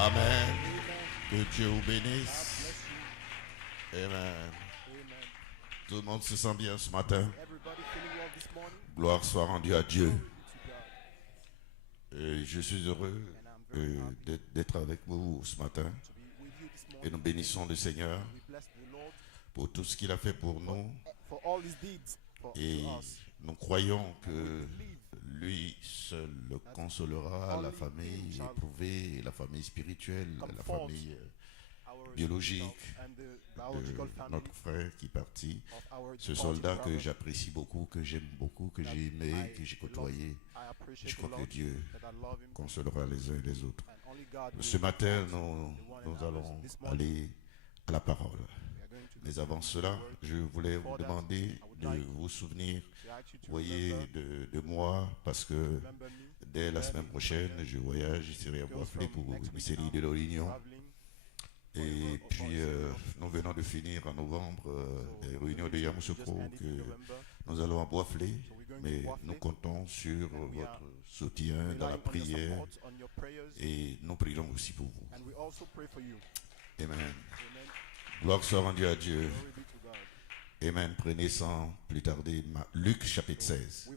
Amen. Que Dieu vous bénisse. Amen. Tout le monde se sent bien ce matin. Gloire soit rendue à Dieu. Et je suis heureux d'être avec vous ce matin. Et nous bénissons le Seigneur pour tout ce qu'il a fait pour nous. Et nous croyons que lui seul consolera la famille éprouvée, la famille spirituelle, la famille biologique de notre frère qui est parti. Ce soldat que j'apprécie beaucoup, que j'aime beaucoup, que j'ai aimé, que j'ai côtoyé. Je crois que Dieu consolera les uns et les autres. Ce matin, nous allons aller à la parole. Mais avant cela, je voulais vous demander de vous souvenir, voyez, de moi, parce que dès la semaine prochaine, je voyage, je serai à Boisflé pour une série de l'Union. Et puis, nous venons de finir en novembre les réunions de Yamoussoukro que nous allons à Boisflé, mais nous comptons sur votre soutien dans la prière et nous prions aussi pour vous. Amen. Gloire soit rendue à Dieu. Amen. Prenez sans plus tarder Luc chapitre 16.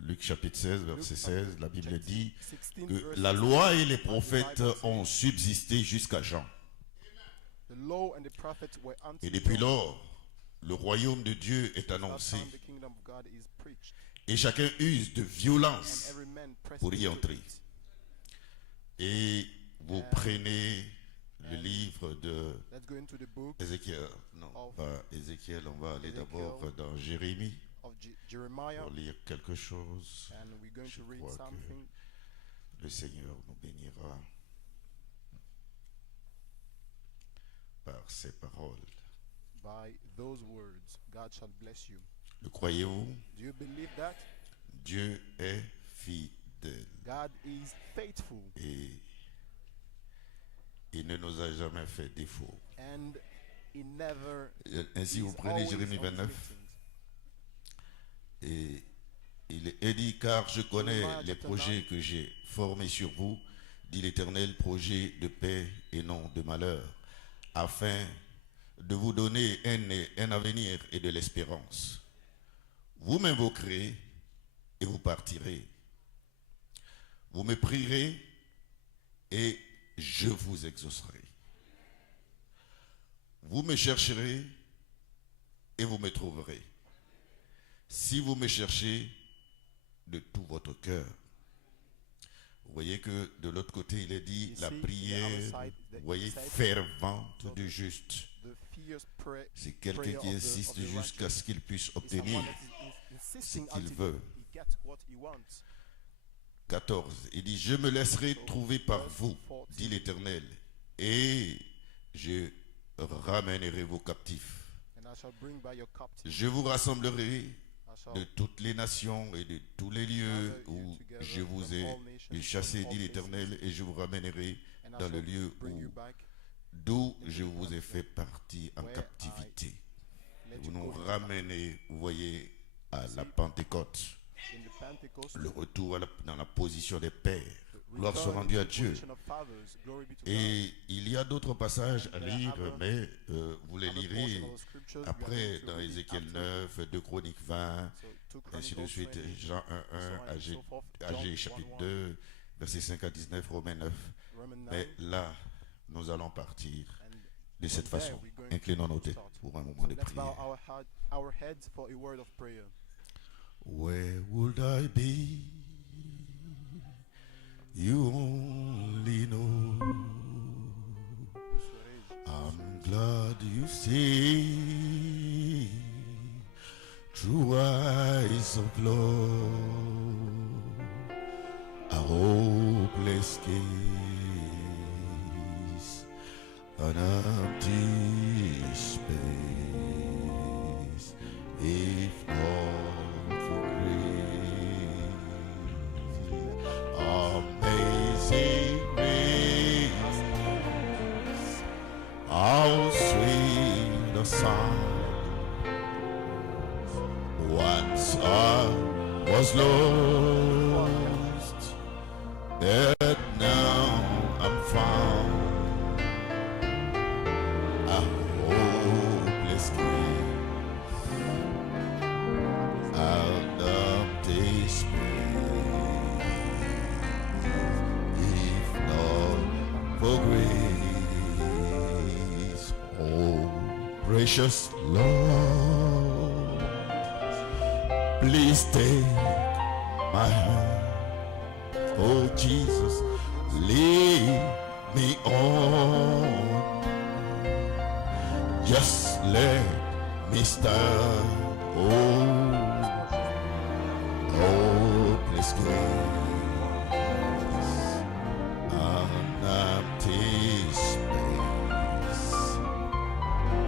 Luc chapitre 16, verset 16, la Bible dit que la loi et les prophètes ont subsisté jusqu'à Jean. Et depuis lors, le royaume de Dieu est annoncé. Et chacun use de violence pour y entrer. Et vous prenez le livre de Ézéchiel. Non, pas Ézéchiel, on va aller d'abord dans Jérémie pour lire quelque chose. Je crois que le Seigneur nous bénira par ses paroles. Le croyez-vous? Dieu est fidèle. Et il ne nous a jamais fait défaut. Ainsi, vous prenez Jérémie 29. Et il est dit, car je connais les projets que j'ai formés sur vous, dit l'Éternel, projets de paix et non de malheur, afin de vous donner un avenir et de l'espérance. Vous m'invoquerez et vous partirez. Vous me prierez et je vous exaucerai. Vous me chercherez et vous me trouverez. Si vous me cherchez de tout votre cœur. Vous voyez que de l'autre côté, il est dit la prière, vous voyez, fervente du juste. C'est quelqu'un qui insiste jusqu'à ce qu'il puisse obtenir ce qu'il veut. 14, il dit, je me laisserai trouver par vous, dit l'Éternel, et je ramènerai vos captifs. Je vous rassemblerai de toutes les nations et de tous les lieux où je vous ai chassé, dit l'Éternel, et je vous ramènerai dans le lieu d'où je vous ai fait partir en captivité. Vous nous ramenez, vous voyez, à la Pentecôte, le retour dans la position des pères. Gloire soit rendue à Dieu. Et il y a d'autres passages à lire, mais vous les lirez après dans Ézéchiel 9, 2 Chroniques 20, ainsi de suite, Jean 1, 1, Agé chapitre 2, versets 5 à 19, Romains 9. Mais là, nous allons partir de cette façon. Inclinons nos têtes pour un moment de prière. Where would I be? You only know. I'm glad you see through eyes of love a hopeless case, an empty space, if not for grace. Amazing grace, how sweet the sound. Once I was lost, that now I'm found. A hopeless case, out of despair, if not for grace, oh precious Lord, please take my hand. Oh Jesus, lead me on. Just let me stand. Oh, please grace, an empty space,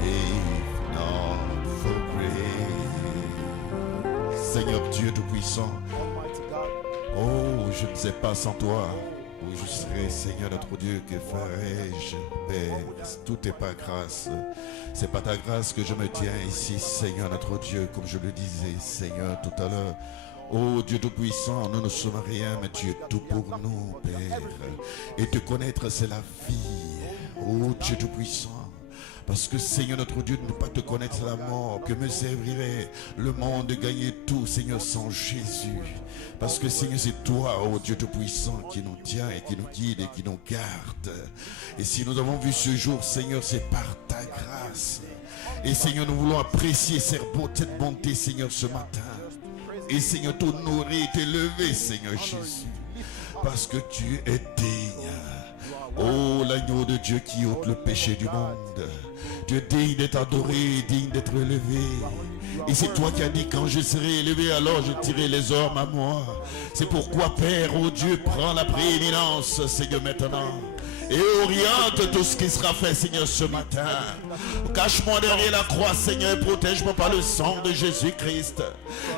if not for grace. Seigneur Dieu Tout-Puissant, oh, je ne sais pas sans toi où je serais, Seigneur notre Dieu, que ferais-je, Père? Tout n'est pas grâce. C'est pas ta grâce que je me tiens ici, Seigneur notre Dieu, comme je le disais, Seigneur, tout à l'heure. Oh Dieu Tout-Puissant, nous ne sommes rien, mais tu es tout pour nous, Père. Et te connaître, c'est la vie. Oh Dieu Tout-Puissant. Parce que Seigneur notre Dieu, de ne pas te connaître la mort, que me servirait le monde de gagner tout, Seigneur, sans Jésus. Parce que Seigneur, c'est toi, oh Dieu Tout-Puissant, qui nous tient et qui nous guide et qui nous garde. Et si nous avons vu ce jour, Seigneur, c'est par ta grâce. Et Seigneur, nous voulons apprécier cette bonté, Seigneur, ce matin. Et Seigneur, t'honorer et t'élever, Seigneur Jésus. Parce que tu es digne. Oh, l'agneau de Dieu qui ôte le péché du monde. Tu es digne d'être adoré, digne d'être élevé. Et c'est toi qui as dit, quand je serai élevé, alors je tirerai les hommes à moi. C'est pourquoi, Père, oh Dieu, prends la prééminence, Seigneur, maintenant. Et oriente tout ce qui sera fait, Seigneur, ce matin. Cache-moi derrière la croix, Seigneur, et protège-moi par le sang de Jésus-Christ.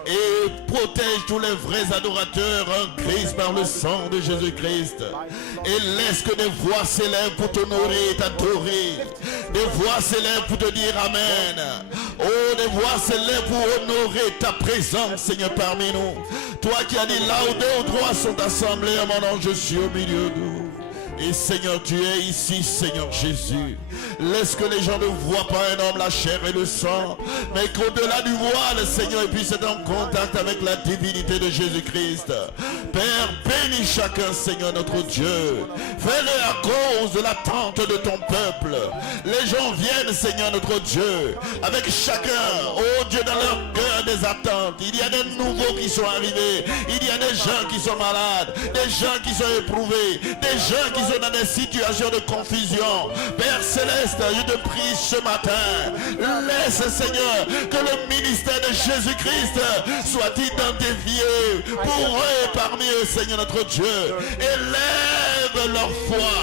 Et protège tous les vrais adorateurs en Christ par le sang de Jésus-Christ. Et laisse que des voix s'élèvent pour t'honorer et t'adorer. Des voix s'élèvent pour te dire Amen. Oh, des voix s'élèvent pour honorer ta présence, Seigneur, parmi nous. Toi qui as dit là où deux ou trois sont assemblés, mon nom, je suis au milieu de nous. Et Seigneur, tu es ici, Seigneur Jésus. Laisse que les gens ne voient pas un homme, la chair et le sang, mais qu'au-delà du voile, Seigneur, ils puissent être en contact avec la divinité de Jésus-Christ. Père, bénis chacun, Seigneur notre Dieu. Fais-le à cause de l'attente de ton peuple. Les gens viennent, Seigneur notre Dieu, avec chacun, oh Dieu, dans leur cœur des attentes. Il y a des nouveaux qui sont arrivés. Il y a des gens qui sont malades, des gens qui sont éprouvés, des gens qui sont dans des situations de confusion. Père Céleste, je te prie ce matin, laisse, Seigneur, que le ministère de Jésus-Christ soit identifié pour eux et parmi eux, Seigneur notre Dieu. Élève leur foi,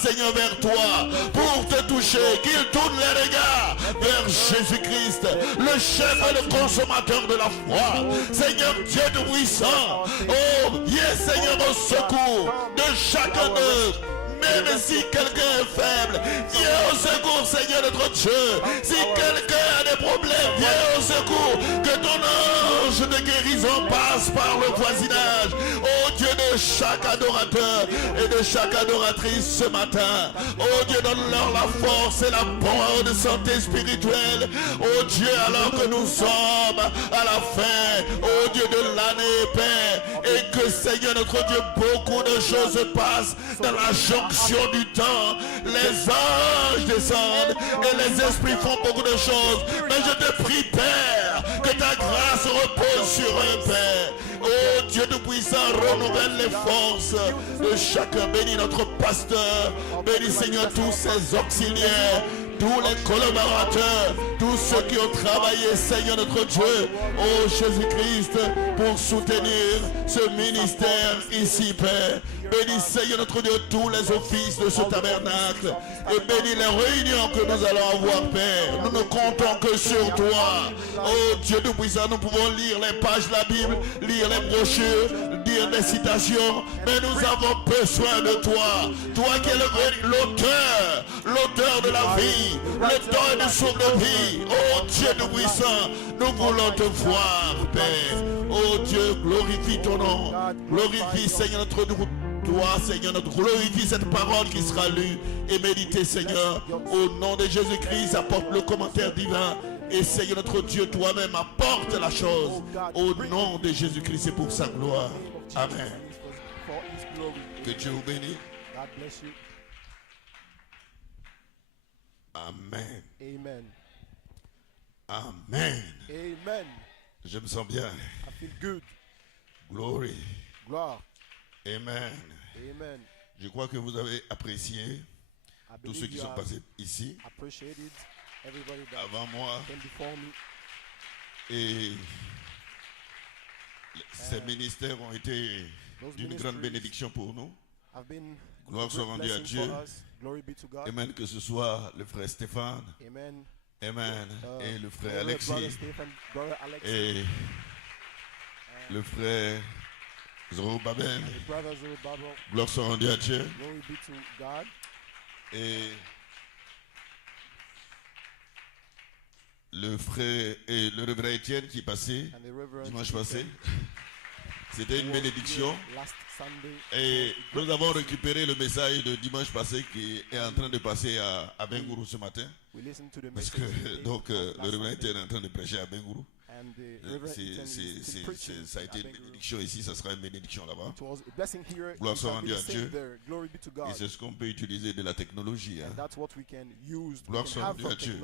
Seigneur, vers toi, pour te toucher, qu'ils tournent les regards vers Jésus-Christ, le chef et le consommateur de la foi. Seigneur Dieu de puissant, oh, viens, Seigneur, au secours de chacun d'eux. Même si quelqu'un est faible, viens au secours, Seigneur notre Dieu. Si quelqu'un a des problèmes, viens au secours. Que ton ange de guérison passe par le voisinage. Oh Dieu de chaque adorateur et de chaque adoratrice ce matin. Oh Dieu, donne-leur la force et la bonne santé spirituelle. Oh Dieu, alors que nous sommes à la fin, oh Dieu de l'année, Père, et que Seigneur notre Dieu, beaucoup de choses se passent dans la jonction du temps. Les anges descendent et les esprits font beaucoup de choses. Mais je te prie, Père, que ta grâce repose sur eux, Père. Oh Dieu Tout-Puissant, renouvelle les forces de chacun. Bénis notre pasteur, bénis Seigneur tous ses auxiliaires, tous les collaborateurs, tous ceux qui ont travaillé, Seigneur notre Dieu, oh Jésus-Christ, pour soutenir ce ministère ici, Père. Bénis, Seigneur notre Dieu, tous les offices de ce tabernacle. Et bénis les réunions que nous allons avoir, Père. Nous ne comptons que sur toi. Oh Dieu Tout-Puissant, nous pouvons lire les pages de la Bible, lire les brochures, lire des citations, mais nous avons besoin de toi. Toi qui es l'auteur de la vie. vie, le don de souffle de vie. Oh Dieu nous puissant, nous voulons te voir, Père. Oh Dieu, glorifie ton nom. Glorifie, Seigneur, notre toi, Seigneur, notre glorifie cette parole qui sera lue et méditée, Seigneur. Au nom de Jésus-Christ, apporte le commentaire divin. Et Seigneur, notre Dieu, toi-même, apporte la chose. Au nom de Jésus-Christ et pour sa gloire. Amen. Que Dieu vous bénisse. Amen. Amen. Amen. Amen. Je me sens bien. I feel good. Glory. Gloire. Amen. Amen. Je crois que vous avez apprécié tous ceux qui sont passés ici avant moi. Et ces ministères ont été d'une grande bénédiction pour nous. Gloire soit rendue à Dieu. Amen. Que ce soit le frère Stéphane. Amen. Amen. Et le frère Alexis. Et le frère Zorobabel. Gloire soit rendue à Dieu. Et le frère et le révérend Étienne qui est passé dimanche passé. C'était une bénédiction. Et nous avons récupéré le message de dimanche passé qui est en train de passer à Bengourou ce matin. Parce que donc le révérend Étienne est en train de prêcher à Bengourou. Ça a été une bénédiction ici, ça sera une bénédiction là-bas. Gloire soit rendue à Dieu. Et c'est ce qu'on peut utiliser de la technologie. Hein. Gloire soit rendue à Dieu.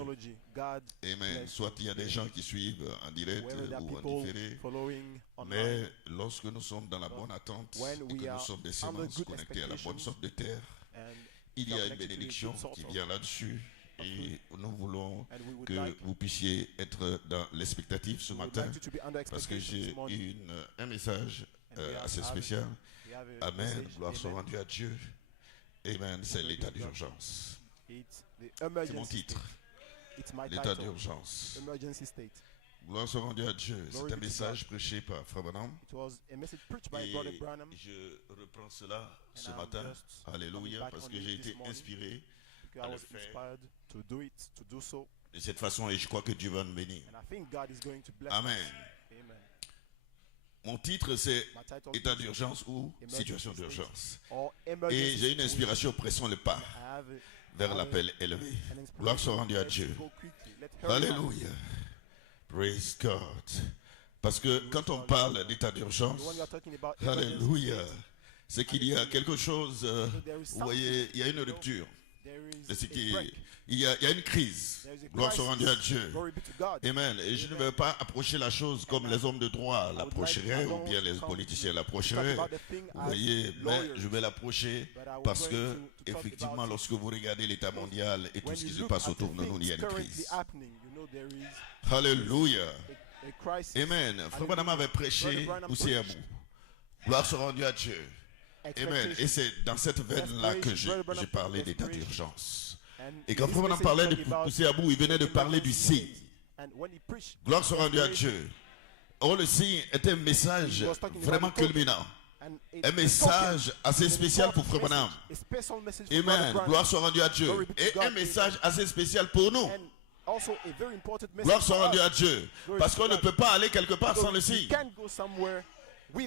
Amen. Soit il y a des gens qui suivent en direct ou en différé. Mais lorsque nous sommes dans la bonne attente et que nous sommes des semences connectées à la bonne sorte de terre, il y a une bénédiction qui vient là-dessus. Et nous voulons que vous puissiez être dans l'expectative ce matin parce que j'ai un message assez spécial. Amen. Gloire soit rendue à Dieu. Amen. C'est l'état d'urgence. C'est mon titre. L'état d'urgence. Gloire soit rendue à Dieu. C'est un message prêché par Frère Branham. Et je reprends cela ce matin. Alléluia. Parce que j'ai été inspiré à le faire de cette façon et je crois que Dieu va nous bénir. Amen. Mon titre c'est état d'urgence ou situation d'urgence. Et j'ai une inspiration, pressons le pas vers l'appel élevé. Gloire soit rendue à Dieu. Alléluia. Praise God. Parce que quand on parle d'état d'urgence, alléluia, c'est qu'il y a quelque chose, vous voyez, il y a une rupture. Il y a une crise. Gloire soit rendue à Dieu. Amen. Et je ne vais pas approcher la chose comme les hommes de droit l'approcheraient ou bien les politiciens l'approcheraient. Vous voyez, mais je vais l'approcher parce que, effectivement, lorsque vous regardez l'état mondial et tout ce qui se passe autour de nous, il y a une crise. Alléluia. Amen. Frère Branham avait prêché poussé à bout. Gloire soit rendue à Dieu. Amen. Et c'est dans cette veine-là que j'ai parlé d'état d'urgence. Et quand Frère Branham parlait de pousser à bout, il venait de parler du signe. Gloire soit rendue à Dieu. Oh, le signe est un message vraiment culminant. Un message assez spécial pour Frère Branham. Amen. Gloire soit rendue à Dieu. Et un message assez spécial pour nous. Gloire soit rendue à Dieu. Parce qu'on ne peut pas aller quelque part sans le signe.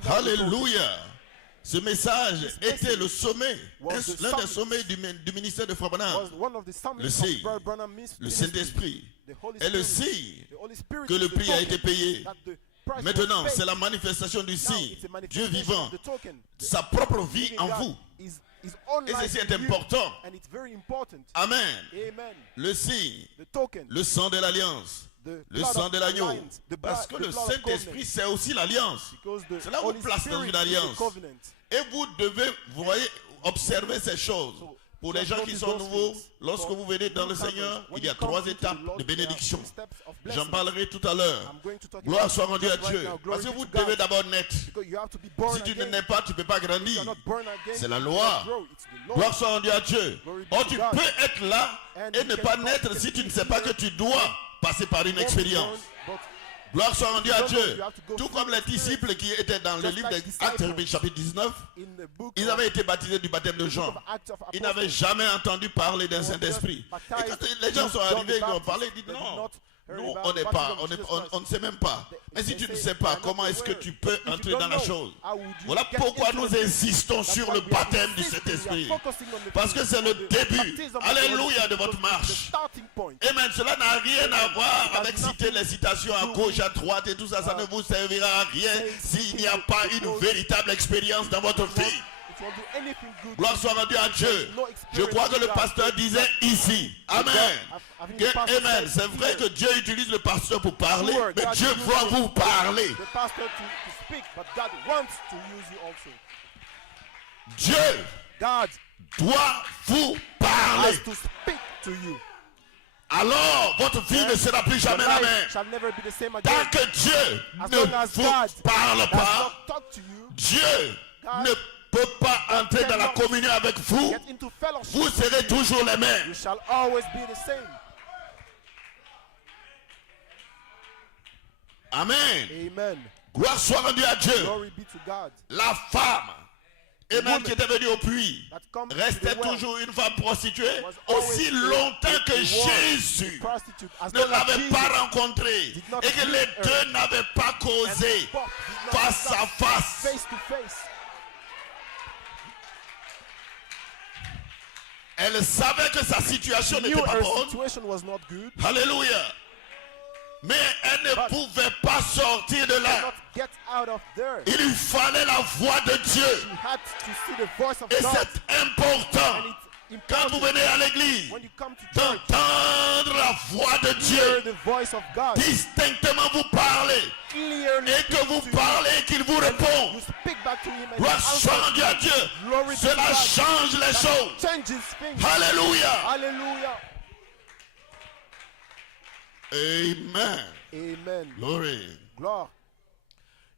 Alléluia. Ce message était le sommet, l'un des sommets du ministère de Frère Branham. Le signe, le Saint-Esprit est le signe que le prix a été payé. Maintenant, c'est la manifestation du signe, Dieu vivant, sa propre vie en vous. Et ceci est important. Amen. Le signe, le sang de l'alliance. Le sang de l'agneau. Parce que le Saint-Esprit, c'est aussi l'alliance. Cela vous place dans une alliance. Et vous devez, vous voyez, observer ces choses. Pour les gens qui sont nouveaux, lorsque vous venez dans le Seigneur, il y a 3 étapes de bénédiction. J'en parlerai tout à l'heure. Gloire soit rendue à Dieu. Parce que vous devez d'abord naître. Si tu ne nais pas, tu ne peux pas grandir. C'est la loi. Gloire soit rendue à Dieu. Oh, tu peux être là et ne pas naître si tu ne sais pas que tu dois passer par une expérience. Gloire soit rendue à You don't know, Dieu. you have to go Tout through comme les the Spirit. disciples qui étaient dans le Just livre like des Actes disciples. chapitre 19, In the book ils of avaient été baptisés du baptême de Jean. of Acts of Ils n'avaient Apostles, jamais entendu parler d'un they were Saint-Esprit. just Et quand baptized les gens with sont John arrivés, the ils ont Baptist. parlé, ils disent They did non, not heard nous about on the n'est pas, baptism of on Jesus Christ. ne sait même pas. Mais si They tu ne say, sais pas, "I am comment not est-ce que aware." tu peux If you entrer don't dans la know, chose? how would you Voilà get pourquoi into nous the thing? insistons That's sur why le we are baptême du insisting, we are Saint-Esprit. focusing on the Parce que c'est le on the début, baptism of the alléluia, Holy de votre Spirit, marche. the starting point. Amen. Cela n'a rien à voir It has avec nothing citer les citations à gauche, à droite et tout ça. Ça ne vous servira à rien s'il n'y a pas une véritable expérience dans votre vie. It won't do anything good. Gloire soit rendue à Dieu. Je crois que le pasteur disait ici. Amen. Amen. C'est vrai que Dieu utilise le pasteur pour parler, mais Dieu veut vous parler. The pastor to speak, but God wants to use you also. Dieu God doit vous parler. has to speak to you. Alors, votre vie ne sera plus jamais Your la life même. shall never be the same Tant again. que Dieu As ne long as vous God parle does pas, not talk to you, Dieu God ne peut pas entrer dans la communion avec vous. get into fellowship. Vous serez toujours les You mêmes. shall always be the same. Amen. Amen. Gloire soit rendue à Dieu. Glory be to God. La femme, Amen, qui était venue au puits, That comes to restait the well toujours une femme prostituée was always aussi a- longtemps que a woman, Jésus a prostitute, as ne long as l'avait Jesus pas rencontrée did not et que meet les her deux n'avaient pas and causé Bob did not face à stop face. face to face. Elle savait que sa situation Knew n'était pas her bonne. situation was not good. Alléluia. Mais elle ne But- pouvait pas sortir de Could là. not get out of there. Il lui fallait la voix de Dieu. She had to see the voice of Et God. c'est important, And it's quand vous important venez à l'église, when you come to church, d'entendre la voix de hear Dieu the voice of God. distinctement vous parler Clearly et que speak vous to you. parlez et qu'il vous You répond. speak back to him and he Gloire answers soit rendue à Dieu. Glory be to Cela God. change les That choses. changes things. Alléluia. Hallelujah. Amen. Amen. Glory. Gloire.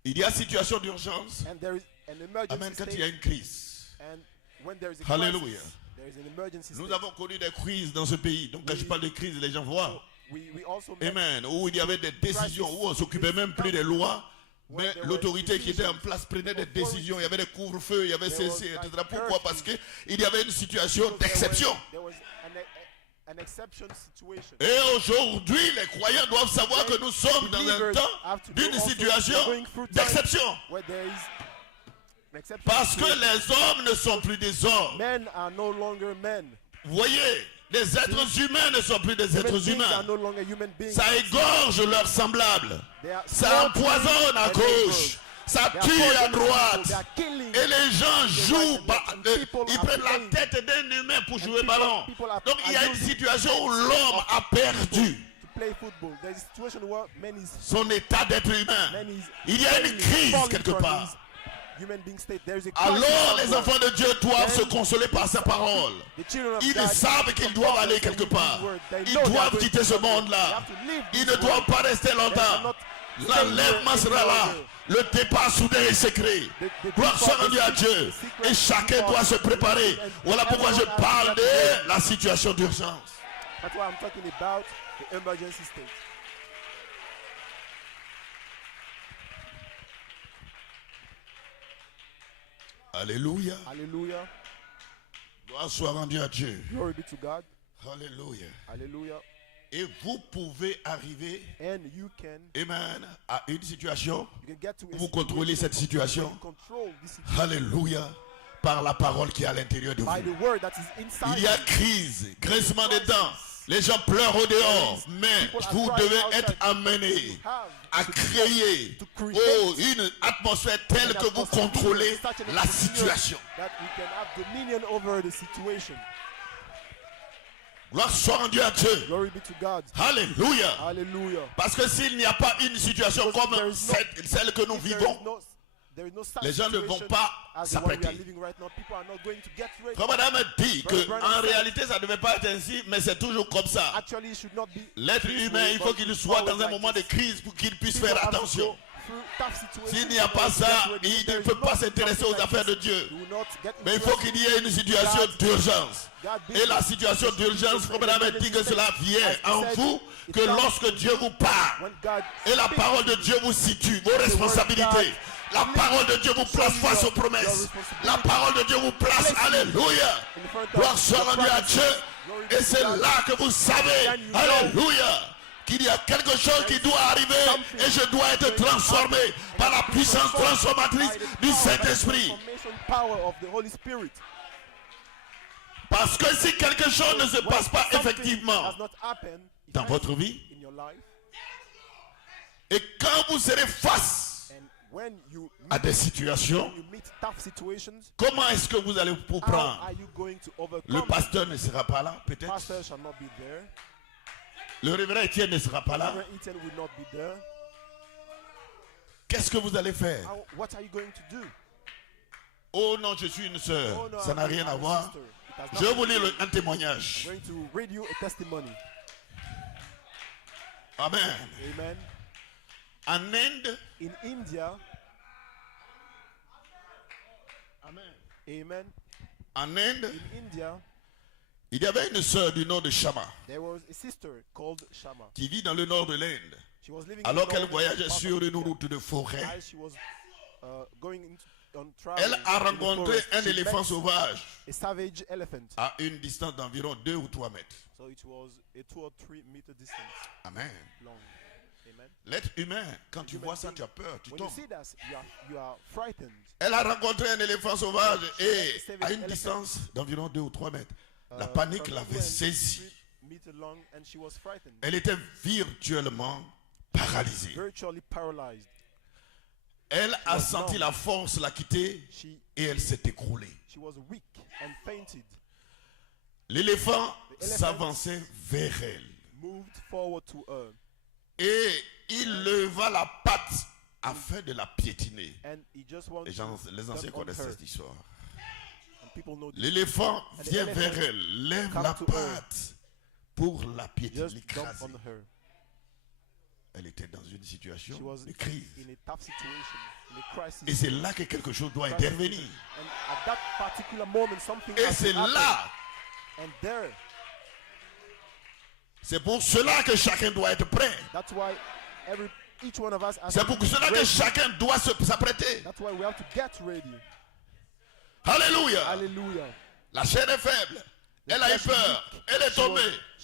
Il y a situation d'urgence. And there is an emergency Amen. Quand il y a state. une crise. And when there is a Hallelujah. crisis, there is an emergency Nous state. avons connu des crises dans ce pays. Donc quand je parle de crise, les gens voient. We also met Amen. Où il y avait des décisions, où on ne s'occupait même plus des lois. Mais l'autorité qui était en place prenait des décisions. Il y avait des couvre-feux, il y avait ceci, etc. Pourquoi? Parce qu'il y avait une situation d'exception. There was an exception situation. Et aujourd'hui, les croyants doivent savoir que nous sommes dans un temps d'une situation d'exception. Where there is an exception Parce que situation. les hommes ne sont plus des hommes. Men are no longer men. Vous voyez, les êtres humains ne sont plus des Human êtres beings are humains. no longer human beings. Ça égorge leurs semblables. They are Ça slaughtering empoisonne à their gauche. neighbors. Ça They are tue à poisoning people. droite. They are killing. Et les gens jouent, ils prennent la playing. tête d'un humain pour jouer people- ballon. people are- Donc il y a are une using situation où l'homme a perdu To play football. There is a situation where man is son état d'être humain. man is Il y a une crise falling quelque from part. his human being state. There is a crisis Alors les somewhere. enfants de Dieu doivent se Then consoler par sa parole. The children of Ils God savent qu'ils doivent aller quelque part. Ils doivent quitter ce monde-là. Ils ne doivent pas rester longtemps. L'enlèvement sera là. Le départ soudain et secret. Gloire soit rendue à Dieu. Et chacun doit se préparer. Voilà pourquoi je parle de la situation d'urgence. That's why I'm talking about the emergency state. Alléluia. Hallelujah. Gloire soit rendue à Dieu. Glory be to God. Alléluia. Hallelujah. Et vous pouvez arriver, And you can amen, à une situation, get to a vous contrôlez cette situation. where you control this situation alléluia, par la parole qui est à l'intérieur de by vous. the word that is inside Il y a you. crise, grincement des dents. Les gens pleurent au dehors, mais vous devez être amenés à créer une atmosphère telle que vous contrôlez la situation. That we can have dominion over the situation. Gloire soit rendue à Dieu. Glory be to God. Alléluia. Hallelujah. Parce que s'il n'y a pas une situation comme celle que nous If there is vivons, there is no such les gens ne vont situation pas as the one we are s'apprêter. living right now. People are not going to get ready. Frère Madame dit qu'en réalité ça ne devait pas être ainsi, mais c'est toujours comme ça. Actually, it should not be. L'être humain, il faut qu'il soit dans un moment de crise pour qu'il puisse faire attention. through tough situations. S'il n'y a pas ça, il ne peut pas s'intéresser aux affaires de Dieu. Mais il faut qu'il y ait une situation d'urgence. Et la situation d'urgence, premièrement, dit que cela vient en vous, que lorsque Dieu vous parle, et la parole de Dieu vous situe, vos responsabilités. La parole de Dieu vous place face aux promesses. La parole de Dieu vous place, alléluia. Gloire soit rendue à Dieu. Et c'est là que vous savez, alléluia, qu'il y a quelque chose qui doit arriver et je dois être transformé par la puissance transformatrice du Saint-Esprit. Parce que si quelque chose ne se passe pas effectivement dans votre vie, et quand vous serez face à des situations, comment est-ce que vous allez vous prendre? Le pasteur ne sera pas là, peut-être. Le révérend Étienne ne sera pas là. Qu'est-ce que vous allez faire? Oh non, je suis une sœur. Ça n'a rien à voir. Je vais vous lire un témoignage. Amen. En Inde, in India, Amen. En Inde, in India, il y avait une sœur du nom de Shama there was a sister called Shama. qui vit dans le nord de l'Inde. She was living Alors in the qu'elle northern voyageait part sur of une India. route de forêt, As she was going on travel elle a in the rencontré forest, un she éléphant met sauvage a savage elephant. à une distance d'environ 2 ou 3 mètres. So it was a 2 or 3 meter distance Amen. long. Amen. L'être humain, quand tu vois ça, tu as peur, tu When you tombes. see that, you are frightened. Elle a rencontré un éléphant sauvage et Savage à une elephant. distance d'environ 2 ou 3 mètres. La From panique 2 l'avait and saisie. 3 meter long, and she was frightened, Elle était virtuellement paralysée. virtually paralyzed. Elle a was senti numb. la force la quitter et elle s'est écroulée. She was weak and fainted. L'éléphant The elephant s'avançait vers elle moved forward to her, et il leva la patte afin de la piétiner. and he just wanted Les to anciens step on connaissent her. cette histoire. And people know this. L'éléphant And the vient elephant vers elle, lève come la to her. patte pour la piétiner, Just jump l'écraser. on her. Elle était dans une situation She was de crise. in a tough situation, in a crisis. Et c'est là que quelque chose doit intervenir. And at that particular moment, something Et has c'est to happen. là, And there, c'est pour cela que chacun doit être prêt. that's why each one of us has C'est to pour be cela que ready. chacun doit s'apprêter. That's why we have to get ready. Alléluia. Hallelujah. La chair est faible. Elle a eu peur. Elle est tombée.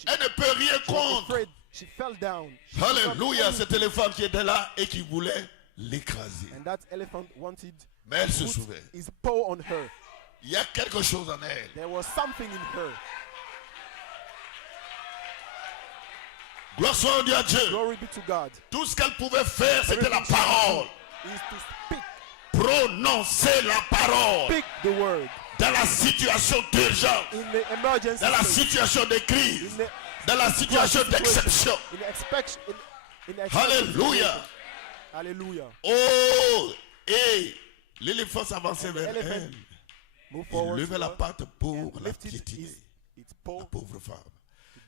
Elle ne peut rien She was contre. afraid. She fell down. She could not Alléluia. do Cet anything. éléphant qui était là et qui voulait l'écraser. And that elephant wanted Mais elle se to put souvient. his paw on her. Il y a quelque chose en elle. There was something in her. Gloire soit rendue à Dieu. Glory be to God. Tout ce qu'elle pouvait faire, c'était la Everything she parole. could do is to speak. Prononcer la parole. Speak the word. Dans la situation d'urgence. In the emergency Dans la state, situation de crise. in the Dans la situation d'exception. in the expect, in the expected Alléluia. situation. Hallelujah. Oh, et l'éléphant s'avançait And the vers elephant elle. Move Il forward levait to la her patte pour and la lifted piétiner. its paw. La pauvre femme.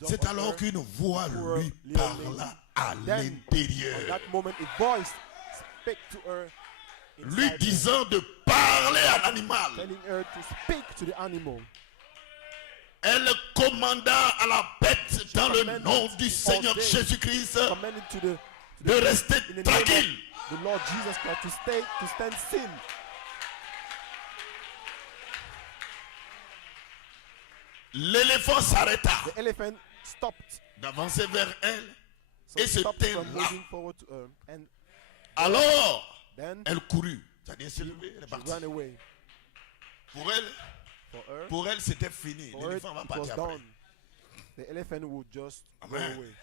jump C'est on alors her. qu'une voix Poor lui little parla à Then, at l'intérieur, that moment, a voice spake to her, lui inside her, disant de parler à l'animal. telling her to speak to the animal. Elle commanda à la bête dans le commanded nom du all Seigneur day, Jésus-Christ Commanded to the de rester in the name tranquille. of the Lord Jesus Christ to stand still. L'éléphant s'arrêta The elephant stopped. d'avancer vers elle So et it se stopped tint from là. moving forward to her. And Alors, then elle courut. C'est-à-dire, s'est levée, elle est she partie. ran away. Pour elle, c'était fini. For her, L'éléphant va it was partir après. done. The elephant would just go Amen. away.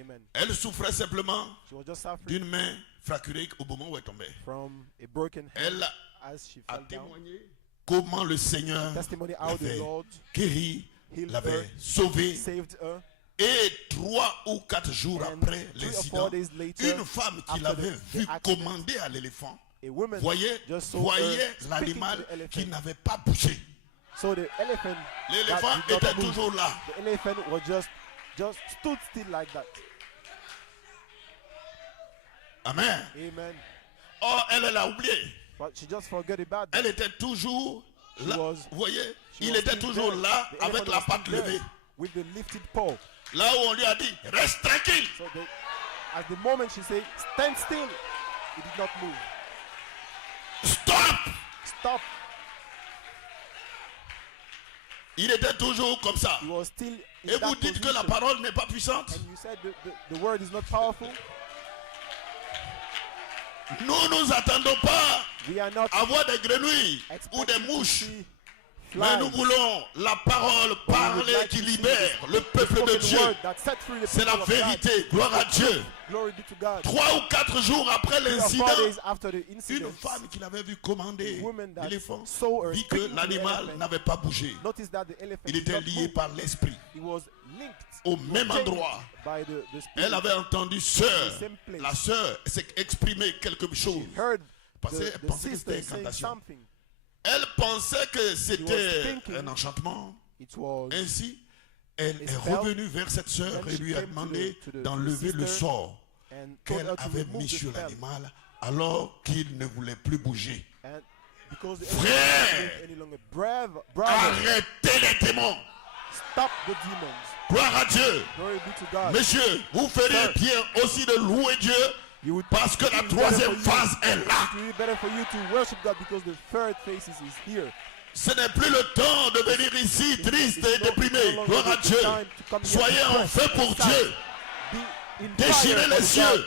Amen. Elle souffrait simplement She was just suffering d'une main fracturée au moment où elle tombait. from a broken hand Elle as she a fell down. témoigné comment le Seigneur Testimony how the l'avait Lord guéri, healed l'avait her, sauvé. saved her. Et 3 ou 4 jours And après 3 or 4 l'incident, days later, une femme qui after l'avait the vu accident, commander à l'éléphant a woman voyait just saw voyait her speaking l'animal to the elephant. qui n'avait pas bougé. So the elephant, L'éléphant that did était not move. toujours là. The elephant was just stood still like that. Amen. Amen. Or, elle l'a oublié. But she just forgot about that. Elle était toujours là. was- Vous voyez, She il was était still toujours there. là The avec elephant la was still patte there levée. with the lifted paw. Là où on lui a dit, reste tranquille. So at the moment she said, stand still, he did not move. Stop. Stop. Il était toujours comme ça. He was still in Et that vous dites que la position. parole n'est pas puissante. And you said the word is not powerful. Nous attendons pas We are not à voir des grenouilles ou des expecting to mouches. see Mais nous flies. voulons la parole But we would parler like qui to see libère le the peuple de spoken Dieu. word that set free the C'est la people of God. vérité. Gloire à Dieu. Glory be to God. 3 ou 4 jours après 3 or 4 l'incident, days after the une incident, femme qui l'avait vu commander a woman that l'éléphant saw her vit que speaking to the l'animal elephant n'avait pas bougé. noticed that the elephant Il did était not lié move. par l'esprit. He was linked Au he was même changed endroit. by the spirit. Elle avait entendu sœur. The same place. La sœur s'est exprimée quelque chose. She heard Parce qu'elle the pensait que sister c'était saying incantation. something. Elle pensait que c'était thinking un enchantement. It was Ainsi, elle a est spell. revenue vers cette sœur Then et she lui a came to demandé the d'enlever le sister sort and told qu'elle her to avait remove mis the sur spell. l'animal alors qu'il ne voulait plus bouger. And because the Frère, elephant didn't move any longer, brother, Arrêtez les démons. stop the demons. Gloire à Dieu. Glory be to God. Monsieur, vous feriez Sir. bien aussi de louer Dieu You would parce que la it would be troisième better for you- phase est là. It would be better for you to worship God because the third phase is here. Ce n'est plus le temps de venir ici triste et It's déprimé. no Gloire à longer the Dieu. time to come here Soyez en depressed feu pour and sad. Dieu. Be in Déchirez fire les for cieux. God.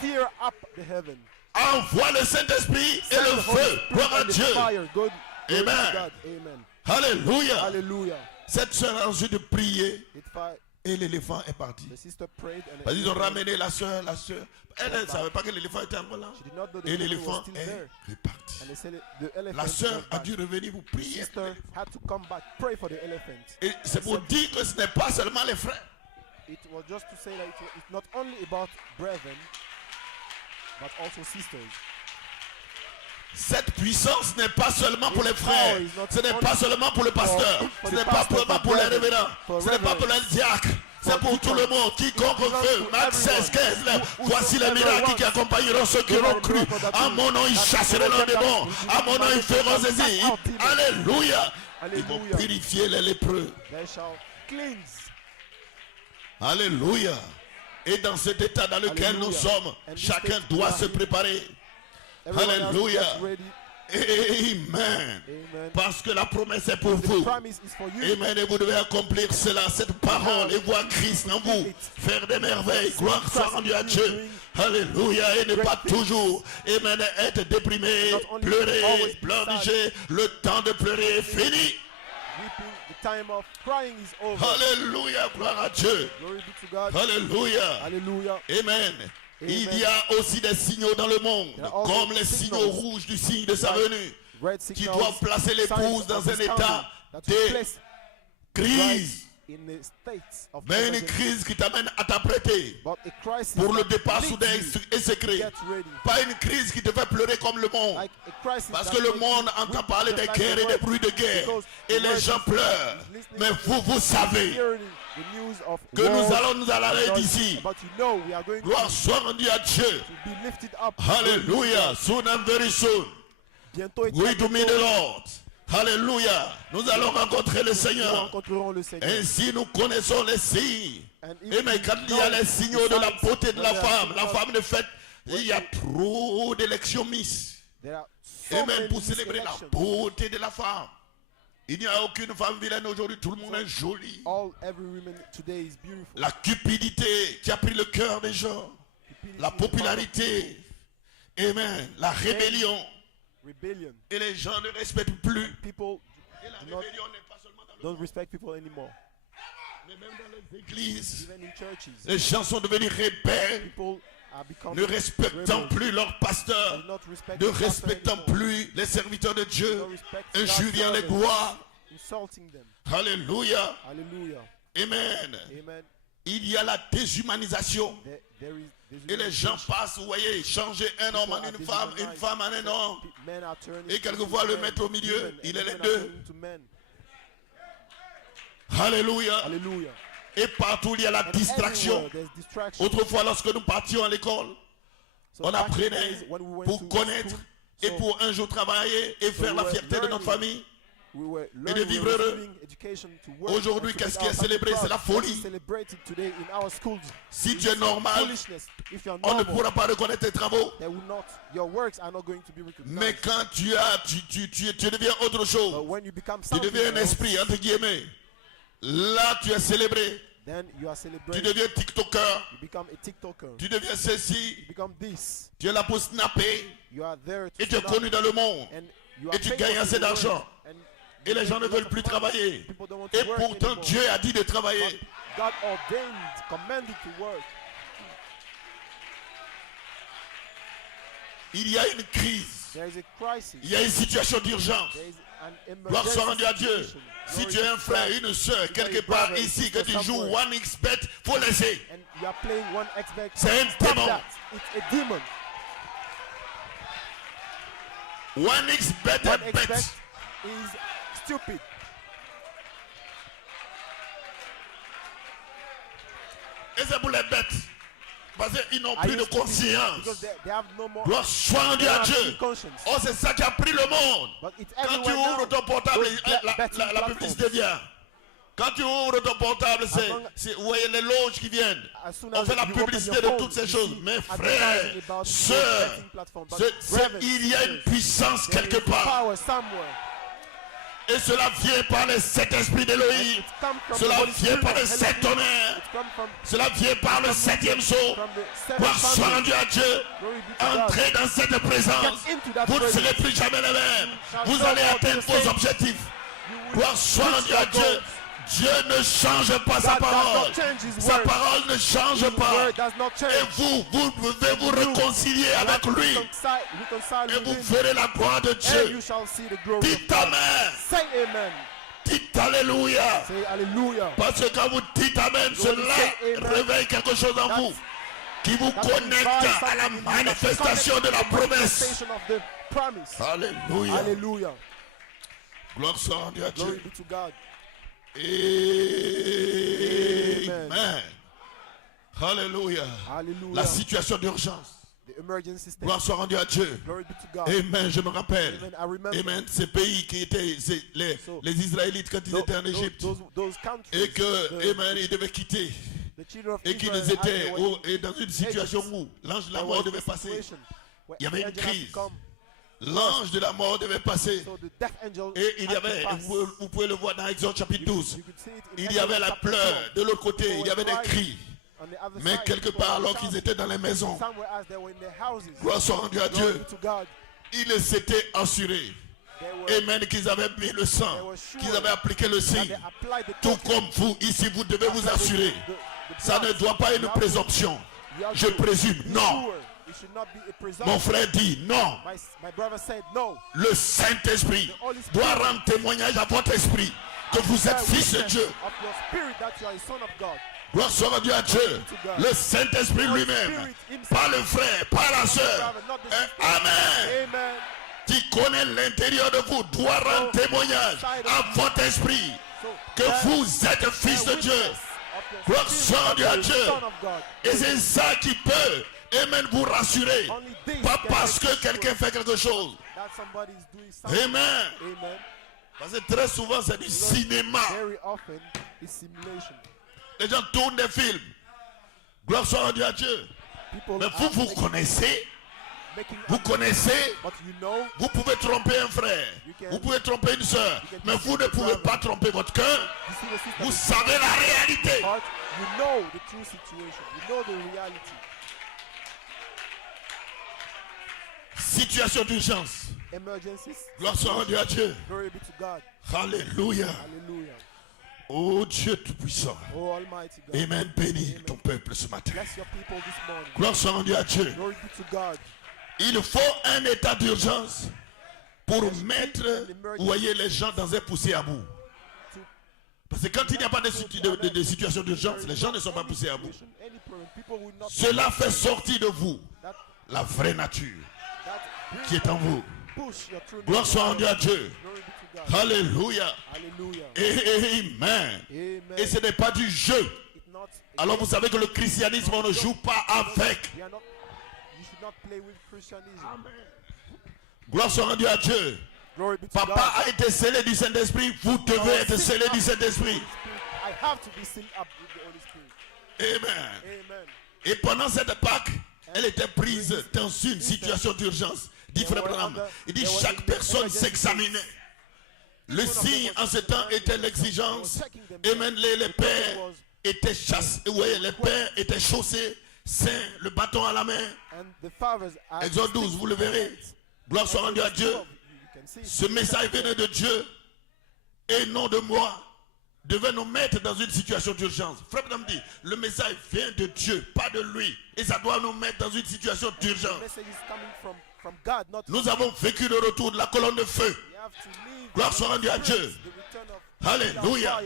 Tear up the heaven. Envoie le Saint-Esprit et Send le the Holy feu. Spirit Gloire à and the Dieu. fire. Glory be to Amen. God. Amen. Alléluia. Hallelujah. Cette sœur a ensuite de prier It fi- et l'éléphant est parti. The sister prayed and Parce qu'ils ont the- ramené la sœur. Elle ne savait pas que l'éléphant était encore là. she did not know the Et elephant l'éléphant was still est there. reparti. And they said the elephant La sœur went a back. dû revenir pour The prier. sister had to come back, pray for the elephant. Et c'est pour dire que ce n'est pas seulement les frères. It was just to say that it's not only about brethren, but also sisters. Cette puissance n'est pas seulement pour les frères. Ce n'est pas seulement pour le pasteur. Ce n'est pas seulement pour les révérends. Ce n'est pas pour les diacres. C'est pour tout le monde. Quiconque veut. Marc 16, 15. Voici les miracles qui accompagneront ceux qui auront cru. À mon nom, ils chasseront les démons. À mon nom, ils feront ceci. Alléluia. Ils vont Alléluia. purifier les lépreux. They shall cleanse. Alléluia. Et dans cet état dans lequel nous Alléluia. sommes, And this chacun state doit we are se in. préparer. Everyone else Alléluia. gets ready. Amen. Amen. Parce que la promesse est pour The vous. promise is for you. Amen. Et vous devez accomplir cela, cette parole, et voir Christ en vous. Faire des merveilles. Gloire soit rendue à Dieu. Alléluia. Et ne pas toujours, amen, être déprimé, pleurer, pleurnicher. Le temps de pleurer est fini. Weeping, the time of crying is over. Alléluia. Gloire à Dieu. Glory be to God. Alléluia. Hallelujah. Amen. Il y a aussi des signaux dans le monde, There are also comme les signals. signaux rouges du signe de sa venue, Red qui signals, doivent placer l'épouse signs dans of un his état coming, that will de place crise. in the states of Mais une emergency. crise qui t'amène à t'apprêter But a crisis pour le that départ leads soudain you et secret. get ready. Pas une crise qui te fait pleurer comme le monde. Like a crisis Parce that que le makes monde you entend weep parler just des like guerres the et des world, bruits de guerre. because Et the les world gens is pleurent. listening Mais to vous savez hearing the news of que wars nous allons nous and aller noise. d'ici. But you know we are going Gloire soit rendue à Dieu. to be lifted up. Hallelujah. Soon and very soon. Bientôt et We très to meet the bientôt, Lord. Hallelujah. Nous allons rencontrer le nous Seigneur. rencontrerons le Seigneur. Ainsi nous connaissons les signes. And Et mais quand il y a les signaux de la beauté de la femme de fête, il y a trop d'élections miss. There are Et so même many pour célébrer la selections. beauté de la femme. Il n'y a aucune femme vilaine aujourd'hui, tout le monde est joli. Every woman today is beautiful. La cupidité qui a pris le cœur des gens. La popularité. Amen. La rébellion. Rebellion. Et les gens ne respectent plus. People Et la do not, rébellion n'est pas seulement dans le don't respect people anymore. mais même dans les églises. Even in churches, Les gens sont devenus rebelles, people are becoming ne respectant rebels. plus leur pasteur, They do not respect ne the pastor respectant anymore. plus les serviteurs de They Dieu, don't respect God's injuriant les servants, gloires. insulting them. Alléluia. Hallelujah. Amen. Amen. Il y a la déshumanisation. There is Et les gens passent, vous voyez, changer un homme en une femme en un homme. Men are turning Et quelquefois to le men, mettre au milieu, women, il and est les women are deux. turning to men. Alléluia. Hallelujah. Et partout il y a la And distraction. everywhere there's distraction. Autrefois, lorsque nous partions à l'école, On apprenait pour connaître et pour un jour travailler et faire la fierté de notre famille et de vivre heureux. Aujourd'hui, qu'est-ce qui est célébré? C'est la folie. Si tu es normal, on ne pourra pas reconnaître tes travaux. Mais quand tu deviens autre chose, tu deviens un esprit, entre guillemets, là tu es célébré. Tu deviens TikToker. Tu deviens ceci. Tu es là pour snapper. Et tu es connu dans le monde. Et tu gagnes assez d'argent. Et les gens ne veulent plus travailler. Et pourtant Dieu a dit de travailler. Il y a une crise. Il y a une situation d'urgence. Gloire soit rendue à Dieu. Si tu es un frère, une soeur, quelque part ici, que tu joues 1xBet, il faut laisser. C'est un démon. 1xBet est bête. Stupid. Et c'est pour les bêtes. Parce qu'ils n'ont plus de conscience. Gloire soit rendue à Dieu. Oh, c'est ça qui a pris le monde. Quand tu ouvres ton portable, la publicité vient. Quand tu ouvres ton portable, vous voyez les loges qui viennent. On fait la publicité de toutes ces choses. Mes frères, sœurs, il y a une puissance quelque part. Et cela vient par les sept esprits d'Élohim. Cela vient par le sept tonnerres. Cela vient par le septième sceau. Gloire soit rendue à Dieu. Entrez dans cette présence. Vous ne serez plus jamais les mêmes. Vous allez atteindre vos objectifs. Gloire soit rendue à Dieu. Dieu ne change pas sa parole. Sa parole ne change pas. Et vous devez vous réconcilier avec lui. Et vous verrez la gloire de Dieu. Dites Amen. Dites Alléluia. Parce que quand vous dites Amen, cela réveille quelque chose en vous qui vous connecte à la manifestation de la promesse. Alléluia. Gloire soit rendue à Dieu. Amen. Alléluia. La situation d'urgence. Gloire soit rendue à Dieu. Amen. Je me rappelle. Amen. Ces pays qui étaient les Israélites quand ils étaient en Égypte. Et que, amen, ils devaient quitter. Et qu'ils étaient dans une situation où l'ange de la mort devait passer. Il y avait une crise. L'ange de la mort devait passer. Et il y avait, vous pouvez le voir dans Exode chapitre 12. Il y avait la pleure. De l'autre côté, il y avait des cris. Mais quelque part, alors qu'ils étaient dans les maisons, gloire soit rendue à Dieu, ils s'étaient assurés. Amen, qu'ils avaient mis le sang, qu'ils avaient appliqué le signe. Tout comme vous, ici, vous devez vous assurer. Ça ne doit pas être une présomption. Je présume, non. Mon frère dit non. Le Saint-Esprit doit rendre témoignage à votre esprit que vous êtes fils de Dieu. Gloire soit rendue à Dieu. Le Saint-Esprit lui-même, pas le frère, pas la soeur. Amen. Qui connaît l'intérieur de vous doit rendre témoignage à votre esprit que vous êtes fils de Dieu. Gloire soit rendue à Dieu. Et c'est ça qui peut, amen, vous rassurer. Pas parce que quelqu'un fait quelque chose. Amen. Parce que très souvent c'est du cinéma. Les gens tournent des films. Gloire soit rendue à Dieu. Mais vous connaissez. Vous connaissez. Vous pouvez tromper un frère. Vous pouvez tromper une soeur. Mais vous ne pouvez pas tromper votre cœur. Vous savez la réalité. Situation d'urgence. Gloire soit rendue à Dieu. Alléluia. Oh Dieu Tout-Puissant. Amen. Bénis ton peuple ce matin. Gloire soit rendue à Dieu. Il faut un état d'urgence pour mettre, vous voyez, les gens dans un poussé à bout. Parce que quand il n'y a pas de situation d'urgence, les gens ne sont pas poussés à bout. Cela fait sortir de vous la vraie nature qui est en vous. Gloire soit rendue à Dieu. Alléluia. Amen. Et ce n'est pas du jeu. Alors vous savez que le christianisme, on ne joue pas avec. You should not play with Christianism. Gloire soit rendue à Dieu. Glory be to Papa God. a été scellé du Saint-Esprit. Vous devez être scellé du Saint-Esprit. I have to be sealed up with the Holy Spirit. Amen. Amen. Et pendant cette Pâque, elle était prise dans une situation d'urgence. Dit Frère Branham. Il dit chaque personne s'examinait. Le signe en ce temps était l'exigence. Amen. Les pères étaient chassés. Vous voyez, les pères étaient chaussés, saints, le bâton à la main. Exode 12, vous le verrez. Gloire soit rendue à Dieu. Ce message venait de Dieu et non de moi. Devait nous mettre dans une situation d'urgence. Frère Branham dit, le message vient de Dieu, pas de lui. Et ça doit nous mettre dans une situation d'urgence. Nous avons vécu le retour de la colonne de feu. Gloire soit rendue à Dieu. Alléluia.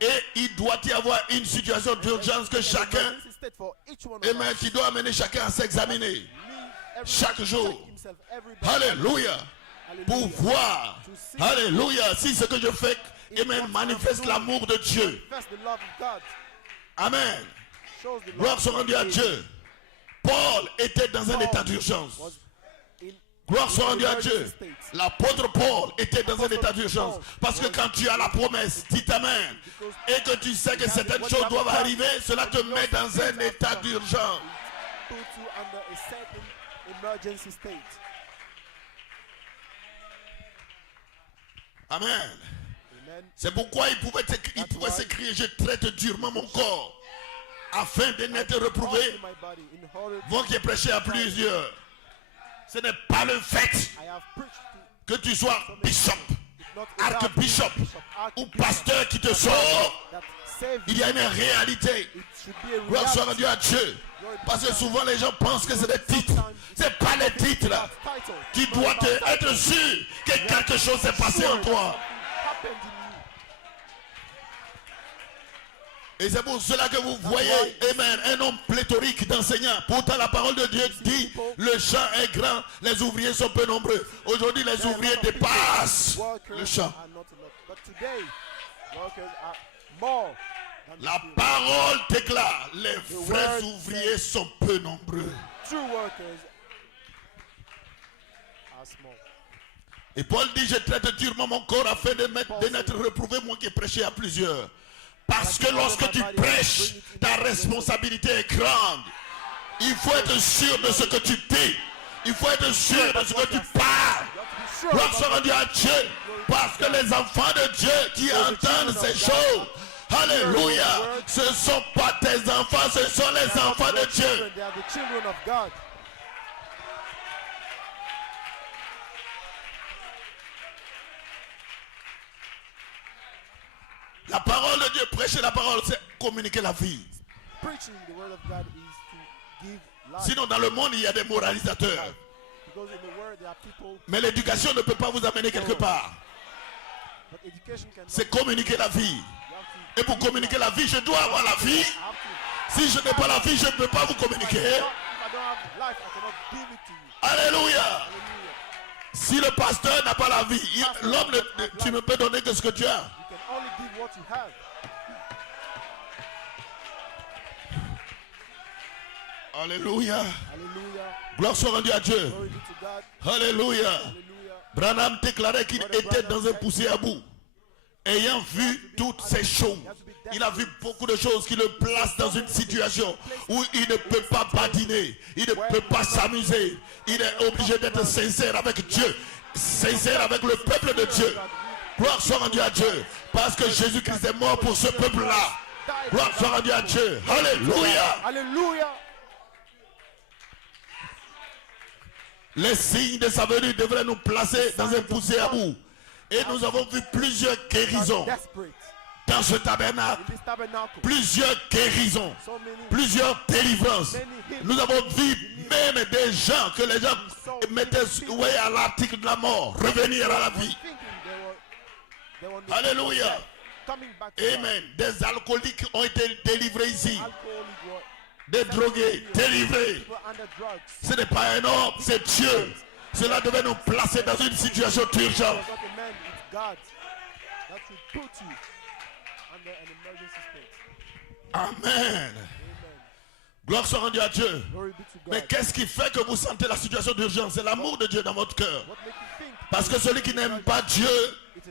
Et il doit y avoir une situation d'urgence que chacun, amen, qui doit amener chacun à s'examiner chaque jour. Alléluia. Pour voir, alléluia, si ce que je fais, amen, manifeste l'amour de Dieu. Amen. Gloire soit rendue à Dieu. Paul était dans un état d'urgence. Gloire soit rendue à Dieu. L'apôtre Paul était dans un état d'urgence. Parce que quand tu as la promesse, dis amen, et que tu sais que certaines choses doivent arriver, cela te met dans un état d'urgence. Amen. C'est pourquoi il pouvait s'écrier, je traite durement mon corps, afin de n'être reprouvé. Vous qui prêchez à plusieurs. Ce n'est pas le fait que tu sois bishop, archbishop ou pasteur qui te sort. Il y a une réalité. Gloire soit rendue à Dieu. Parce que souvent les gens pensent que c'est des titres. Ce n'est pas les titres. Tu dois être sûr que quelque chose s'est passé en toi. Et c'est pour cela que vous voyez, amen, un homme pléthorique d'enseignants. Pourtant la parole de Dieu dit, le champ est grand, les ouvriers sont peu nombreux. Aujourd'hui les ouvriers dépassent le champ. La parole déclare, les vrais ouvriers sont peu nombreux. Et Paul dit, je traite durement mon corps afin de n'être reprouvé, moi qui ai prêché à plusieurs. Parce que lorsque tu prêches, ta responsabilité est grande. Il faut être sûr de ce que tu dis. Il faut être sûr de ce que tu parles. Gloire soit rendue à Dieu. Parce que les enfants de Dieu qui entendent ces choses, alléluia, ce ne sont pas tes enfants, ce sont les enfants de Dieu. La parole de Dieu, prêcher la parole, c'est communiquer la vie. Sinon, dans le monde, il y a des moralisateurs. Mais l'éducation ne peut pas vous amener quelque part. C'est communiquer la vie. Et pour communiquer la vie, je dois avoir la vie. Si je n'ai pas la vie, je ne peux pas vous communiquer. Alléluia. Si le pasteur n'a pas la vie, l'homme, tu ne peux donner que ce que tu as. Alléluia. Gloire soit rendue à Dieu. Alléluia. Branham déclarait qu'il était dans un poussé à bout. Ayant vu toutes ces choses, il a vu beaucoup de choses qui le placent dans une situation où il ne peut pas badiner, il ne peut pas s'amuser. Il est obligé d'être sincère avec Dieu, sincère avec le peuple de Dieu. Gloire soit rendue à Dieu, parce que Jésus-Christ est mort pour ce peuple-là. Gloire soit rendue à Dieu. Alléluia. Alléluia. Les signes de sa venue devraient nous placer dans un poussé à bout. Et nous avons vu plusieurs guérisons dans ce tabernacle. Plusieurs guérisons, plusieurs délivrances. Nous avons vu même des gens que les gens mettaient à l'article de la mort, revenir à la vie. Alléluia. Amen. Des alcooliques ont été délivrés ici. Des drogués délivrés. Ce n'est pas un homme, c'est Dieu. Cela devait nous placer dans une situation d'urgence. Amen. Gloire soit rendue à Dieu. Glory be to Mais God. qu'est-ce qui fait que vous sentez la situation d'urgence? C'est l'amour de Dieu dans votre cœur. What makes you think? Parce que celui qui n'aime pas Dieu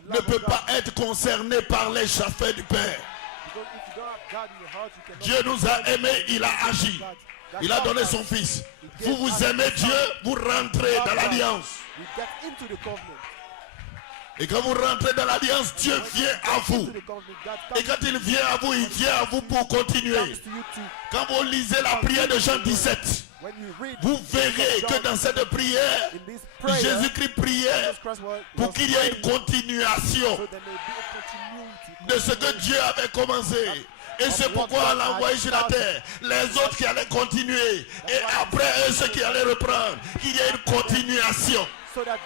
ne peut pas être concerné par les affaires du Père. Because if you don't have God in your heart, you cannot Dieu nous a aimés, il a agi. God. Il a donné son Fils. Vous aimez Dieu, vous rentrez dans l'alliance. You get into the covenant. Et quand vous rentrez dans l'alliance, Dieu vient à vous. Into the covenant, God Et comes quand il vient à vous, il vient à vous pour continuer. to you too. Quand vous lisez la prière de Jean 17, When you read vous verrez que dans cette prière, in this prayer, Jésus-Christ priait Jesus Christ was pour qu'il y ait une continuation so there may be a continuity. de ce que Dieu avait commencé. Et c'est pourquoi on l'a envoyé sur la terre. Les autres qui allaient continuer. Et après eux, ceux qui allaient reprendre. Qu'il y ait une continuation. So that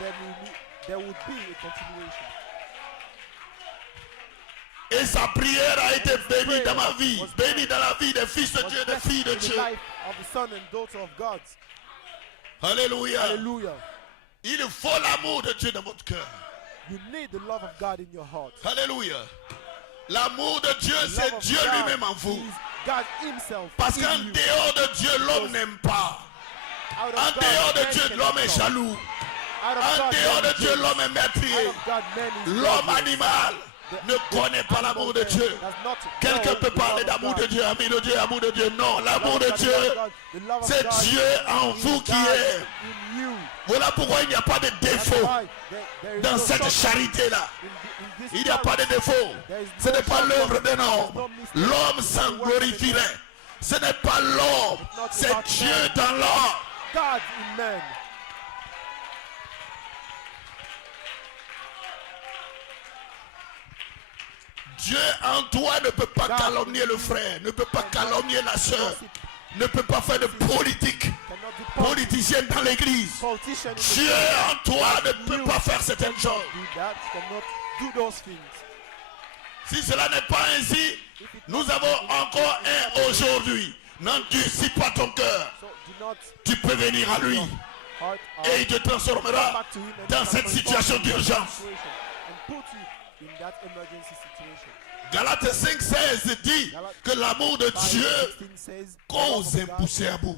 there would be a continuation. Et sa prière a été bénie dans ma vie. Bénie dans la vie des fils de Dieu, des filles de In the Dieu. life of the son and daughter of God. Alléluia. Hallelujah. Il faut l'amour de Dieu dans votre cœur. You need the love of God in your heart. Alléluia. L'amour de Dieu, The c'est love of Dieu God lui-même en vous. is God himself. Parce in qu'en you. dehors de Dieu, l'homme n'aime pas. Out of En God, dehors de man Dieu, cannot l'homme est love. jaloux. Out of En God, dehors man de is Dieu, jealous. l'homme est meurtrier. Out of God, man is L'homme godless. animal ne connaît pas l'amour de Dieu. Quelqu'un peut parler d'amour de Dieu, ami de Dieu, amour de Dieu. Non, l'amour de Dieu, c'est Dieu en vous qui est. Voilà pourquoi il n'y a pas de défaut dans cette charité-là. Il n'y a pas de défaut. Ce n'est pas l'œuvre d'un homme. L'homme s'en glorifierait. Ce n'est pas l'homme, c'est Dieu dans l'homme. God in man. Dieu en toi ne peut pas calomnier le frère, ne peut pas calomnier la soeur, ne peut pas faire de politique, Cannot be politicienne dans l'église. politician in the Dieu en toi ne peut pas faire certaines choses. do that, cannot do those things. Si cela n'est pas ainsi, nous avons encore un aujourd'hui. N'endurcis pas ton cœur. So do not Tu peux venir à lui heart et il te transformera back to him and dans he cette can situation transform the d'urgence. situation and put you in that emergency situation. Galates 5,16 dit que l'amour de Dieu 5:16 says, cause "The un love of God poussé à bout.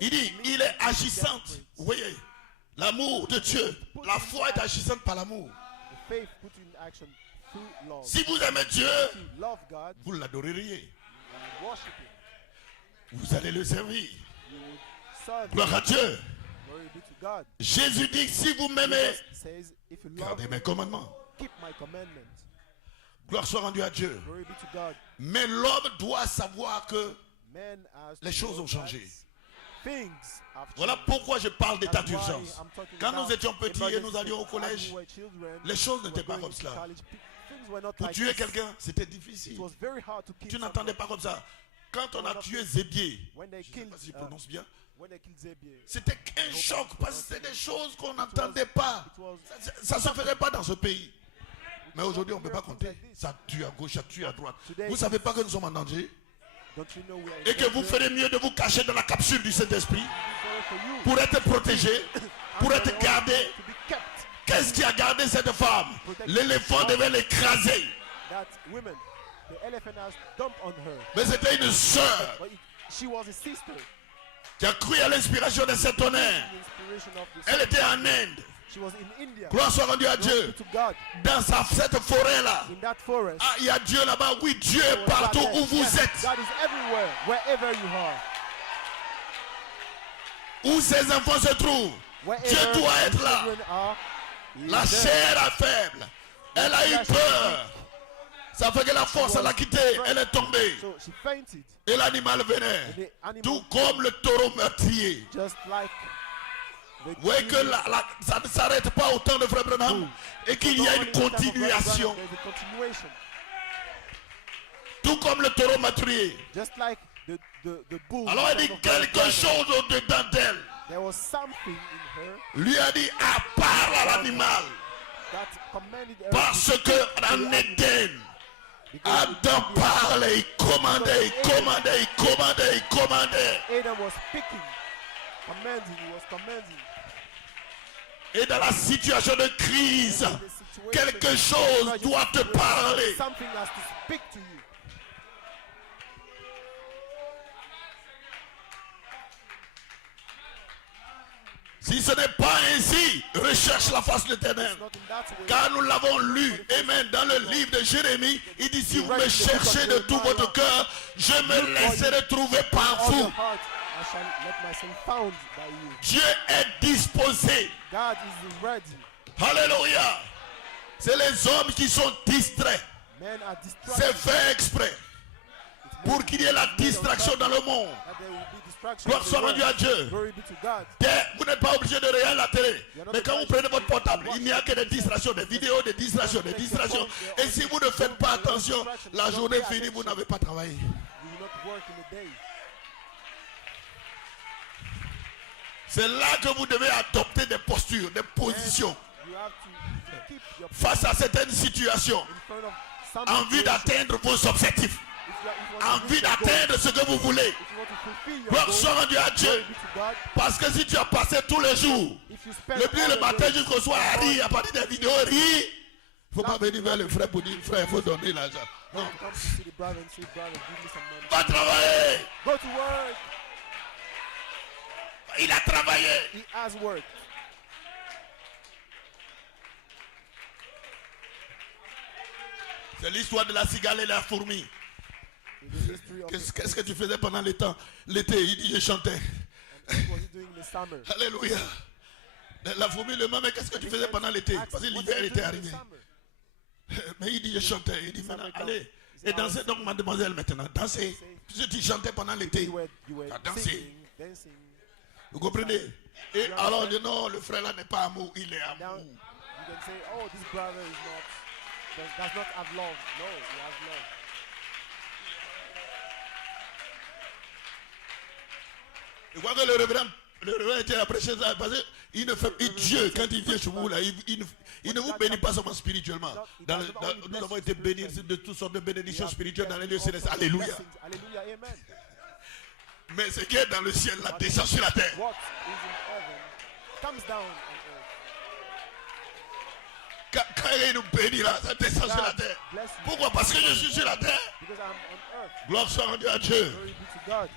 Il dit, il est agissante. Vous voyez, l'amour de Dieu, la foi est agissante par l'amour. The faith put in action through love. Si vous aimez Dieu, If you love God, vous l'adoreriez. you worship Him. Vous allez le servir. You would serve Him. Gloire à Dieu. Glory be to God. Jésus dit, si vous m'aimez, Jesus says, if you love gardez me, mes commandements. keep my commandments. Gloire soit rendue à Dieu. Glory be to God. Mais l'homme doit savoir que Men has les to choses know ont changé. that things have voilà changed. pourquoi je parle d'état That's why d'urgence. I'm talking Quand nous about étions petits et nous emergency. allions au As collège, we were children, les choses we n'étaient were pas going comme to cela. college. Things were not Pour like tuer this. quelqu'un, c'était It difficile. was very hard to kill Tu n'entendais someone. pas comme ça. Quand on a tué Zébier, When they je ne sais killed, pas si je prononce bien, when they killed Zebier, c'était un choc parce que c'était des choses qu'on n'entendait pas. Ça ne se ferait pas dans ce pays. Mais aujourd'hui, on ne peut pas compter. Ça tue à gauche, ça tue à droite. Vous ne savez pas que nous sommes en danger don't you know we are in et que vous danger? ferez mieux de vous cacher dans la capsule du Saint-Esprit It is better for you pour être protégé, pour and être for your gardé. own to be kept. Qu'est-ce qui a gardé cette femme? L'éléphant devait l'écraser. That women, the elephant has dumped on her. Mais c'était une sœur But she was a sister. qui a cru à l'inspiration de cet honneur. The inspiration of the Elle était en Inde. She was in India. Gloire soit rendue à Glory Dieu. be to God. Dans cette forêt-là. In that forest. Ah, il y a Dieu là-bas. Oui, Dieu est there was partout God there. où vous Yes, êtes. God is everywhere, wherever you are. Où ses enfants se trouvent. Wherever Dieu doit the être là. children are, He is La there. chair est faible. Elle a eu peur. Ça fait que la force l'a quittée. Elle est tombée. So she fainted. Et l'animal venait. And the animal, Tout comme le taureau meurtrier. just like the Vous voyez que ça ne s'arrête pas au temps de Frère Branham. Et qu'il y a une continuation. There's a continuation. Tout comme le taureau meurtrier. Just like the bull. Alors il dit quelque chose au-dedans d'elle. There was something in her Lui a dit à part à l'animal. that commanded her Parce to que en Éden, because Adam parlait, il commandait, il commandait, il commandait, il commandait. Adam was speaking, commanding, he was commanding. Et dans la situation de crise, In the situation, quelque chose doit te parler. something has to speak to you. Si ce n'est pas ainsi, recherche la face de l'Éternel. It's not in that way. Car nous l'avons lu, amen, dans le livre de Jérémie, il dit si vous me cherchez de tout votre cœur, je me laisserai trouver par All your vous. heart, I shall let myself found by you. Dieu est disposé. God is ready. Alléluia. C'est les hommes qui sont distraits. Men are C'est distracted. fait exprès pour qu'il y ait la distraction dans le monde. That there will be distraction. Gloire in the soit rendue à world. Dieu. Glory be to God. Vous n'êtes pas obligé de regarder la télé. Mais quand vous prenez votre portable, il n'y a que des distractions, des vidéos, des distractions, des distractions. Et si vous ne faites pas attention, la journée finie, vous n'avez pas travaillé. You will not work in the day. C'est là que vous devez adopter des postures, des positions You have to keep your face à certaines situations, in front of some en vue situation. d'atteindre vos objectifs, If you want en to vue reach your goal, d'atteindre ce que vous voulez. if you want to fulfill your Gloire goal, soit rendue à Dieu. glory be to God. Parce que si tu as passé tous les jours, If you spend depuis all le the matin day jusqu'au soir à rire, à partir des vidéos, rire, il ne faut pas venir vers le frère pour dire frère, il faut donner l'argent. Non, to come to see the brother and say, brother, give me some money. va travailler. Go to work. Il a travaillé. He has worked. C'est l'histoire de la cigale et la fourmi. In the history of Qu'est-ce que tu faisais pendant l'été? Il dit je chantais. what was he doing in the summer? Alléluia. La fourmi le même, mais qu'est-ce que tu faisais pendant l'été? Parce que l'hiver était arrivé. Mais il dit je chantais. Il dit maintenant allez. Et dansez donc mademoiselle maintenant. Dansez. Puisque tu chantais pendant l'été. You were Ah, dancing. singing, dancing. Vous comprenez? Et alors on dit non, le frère là n'est pas amour, il est Now amour. you can say, oh, this brother is not, does not have love. No, he has love. Je crois que le révérend était prêcher ça parce que il ne fait, et Dieu, quand il vient chez vous, là, il ne vous bénit pas seulement spirituellement. Nous avons été bénis de toutes sortes de bénédictions spirituelles dans les lieux célestes. Alléluia. Blessings. Hallelujah, amen. Mais ce qui est dans le ciel, là, descend sur la terre. What is in heaven comes down on earth. Quand il nous bénit là, ça descend sur la terre. Bless you. Pourquoi? Parce que je suis sur la terre. Because I'm on earth. Gloire soit rendue à Dieu. Glory be to God.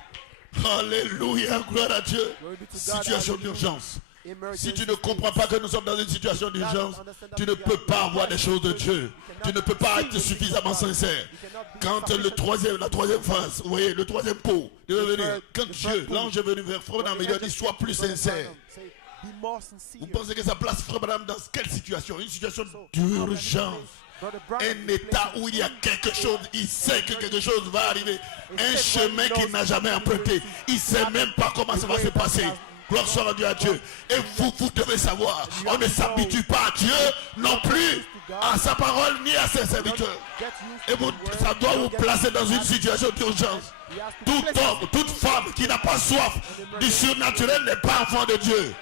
Alléluia, gloire à Dieu. Glory be to God. Situation Hallelujah. d'urgence. Emergency Si tu ne comprends pas que nous sommes dans une situation d'urgence, tu ne peux pas avoir des choses de Dieu. Tu ne peux pas être suffisamment sincère. Quand la troisième phase, vous voyez, le troisième pot devait venir. Quand Dieu, l'ange est venu vers Frère Branham, il lui a dit sois plus sincère. Say, be more sincere. Vous pensez que ça place Frère Branham dans quelle situation? Une situation d'urgence. Un état où il y a quelque chose, il sait que quelque chose va arriver. Un chemin qu'il n'a jamais emprunté. Il ne sait même pas comment ça va se passer. Gloire soit rendue à Dieu. Et vous devez savoir, on ne s'habitue pas à Dieu non plus, à sa parole ni à ses serviteurs. Et ça doit vous placer dans une situation d'urgence. Tout homme, toute femme qui n'a pas soif du surnaturel n'est pas enfant de Dieu.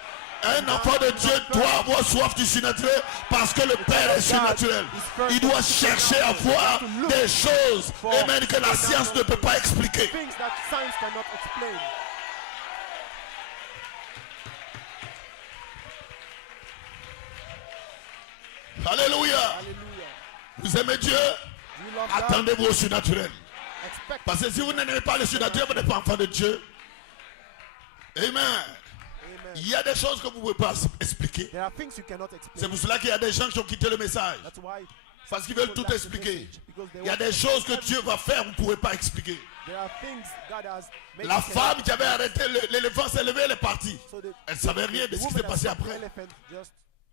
Un enfant de Dieu doit avoir soif du surnaturel parce que le Père est surnaturel. Il doit chercher à voir des choses, amen, que la science ne peut pas expliquer. Things that science cannot explain. Alléluia. Hallelujah. Vous aimez Dieu? Do you love God? Attendez-vous au surnaturel. Expect. Parce que si vous n'aimez pas le surnaturel, vous n'êtes pas enfant de Dieu. Amen. Amen. Il y a des choses que vous ne pouvez pas expliquer. There are things you cannot C'est explain. pour cela qu'il y a des gens qui ont quitté le message. That's why Parce qu'ils veulent tout expliquer. because they Il y a want des choses que Dieu va faire, vous ne pouvez pas expliquer. there are things God has made La you cannot- femme qui avait arrêté l'éléphant s'est levée, elle est partie. So the- Elle ne savait rien de ce qui woman s'est that passé stopped the après. elephant just-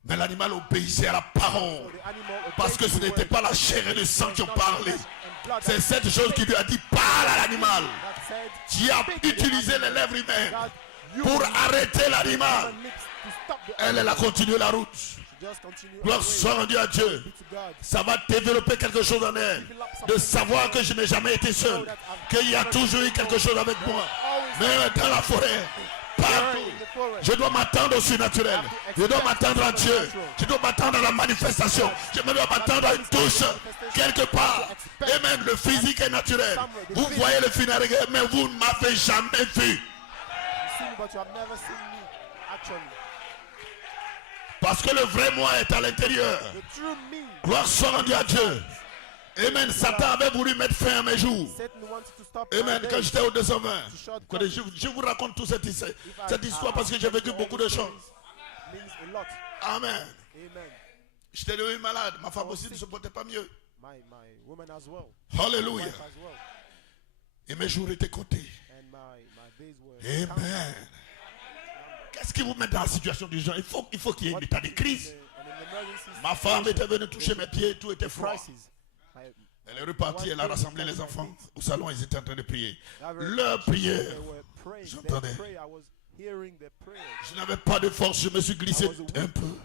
Mais l'animal obéissait à la parole. so the animal Parce que obeyed ce the n'était word. pas la chair et le sang qui ont parlé. And blood C'est that cette chose qui lui a dit parle à l'animal. said, Qui a utilisé les lèvres humaines pour arrêter l'animal. human lips to stop the Elle a continué la route. just continue Gloire away. soit rendue à Dieu. Be to God. Ça va développer quelque chose en elle. De savoir que je n'ai jamais été seul. Qu'il y a toujours eu quelque chose avec moi. Même dans la forêt. Partout. Je dois m'attendre au surnaturel. Je dois m'attendre à Dieu. Je dois m'attendre à la manifestation. Je dois m'attendre à une touche quelque part. Et même le physique est naturel. Vous voyez le final, mais vous ne m'avez jamais vu. You see me, but you have never seen me. Actually, Parce que le vrai moi est à l'intérieur. the true me. Gloire soit rendue à Dieu. Amen. Satan avait voulu mettre fin à mes jours. Satan wanted to stop Amen. my Quand days. j'étais au 220. Je vous raconte toute cette histoire parce que j'ai vécu beaucoup de choses. a lot. Amen. Amen. J'étais devenu malade. Ma femme aussi ne se portait pas mieux. My woman as well. Alléluia. My wife as well. Et mes jours étaient comptés. And my days were Amen. Qu'est-ce qui vous met dans la situation du genre? Il faut qu'il y ait un état de crise. Ma femme était venue toucher mes pieds, tout était froid. Elle est repartie, elle a rassemblé les enfants au salon, ils étaient en train de prier. Leur prière, j'entendais. Je n'avais pas de force, je me suis glissé un peu.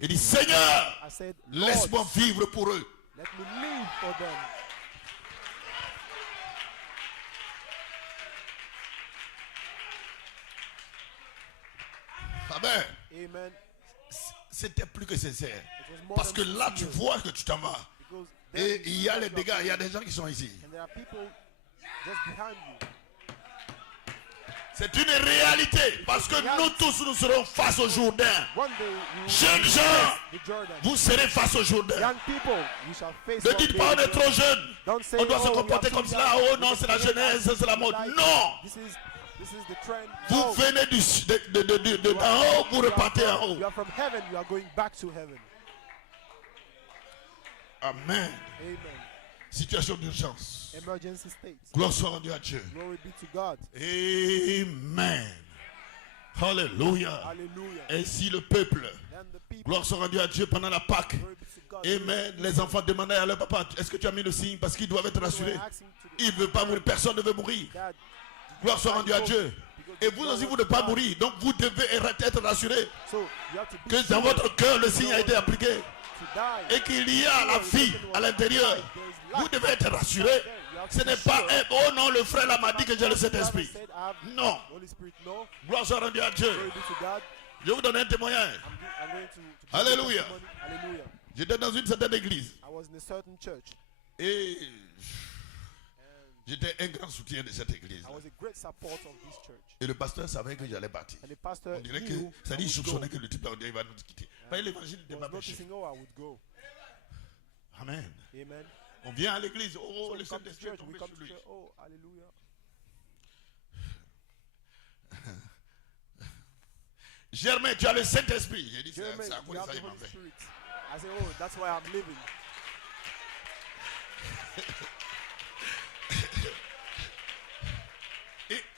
Il dit, Seigneur, laisse-moi vivre pour eux. Let me live for them. Amen. Amen. C'était plus que sincère. Parce que là, tu vois que tu t'en vas. Et il y a les dégâts, il y a des gens qui sont ici. C'est une réalité. Parce que nous tous, nous serons face au Jourdain. Jeunes gens, vous serez face au Jourdain. Ne dites pas on est trop jeune. On doit se comporter comme cela. Oh non, c'est la jeunesse, c'est la mode. Non. Vous venez d'en haut, vous repartez en haut. Amen. Situation d'urgence. Gloire soit rendue à Dieu. Amen. Alléluia. Ainsi le peuple. Gloire soit rendue à Dieu pendant la Pâque. Amen. Les enfants demandaient à leur papa, est-ce que tu as mis le signe? Parce qu'ils doivent être rassurés. Ils ne veulent pas mourir. Personne ne veut mourir. Gloire soit rendue à Dieu. Et vous aussi, vous ne pas mourir. Donc vous devez être rassurés que dans votre cœur, le signe a été appliqué. Et qu'il y a la vie à l'intérieur. Vous devez être rassurés. Ce n'est pas un, oh non, le frère là m'a dit que j'ai le Saint-Esprit. Non. Gloire soit rendue à Dieu. Je vais vous donner un témoignage. Alléluia. J'étais dans une certaine église. Et j'étais un grand soutien de cette église. Et le pasteur savait que j'allais partir. On dirait que, ça dit, il soupçonnait que le type là, il va nous quitter. L'évangile n'était pas péché. Amen. On vient à l'église. Oh, le Saint-Esprit est tombé sur lui. Germain, tu as le Saint-Esprit. J'ai dit, c'est à quoi ça il m'en fait. I said, oh, that's why I'm living.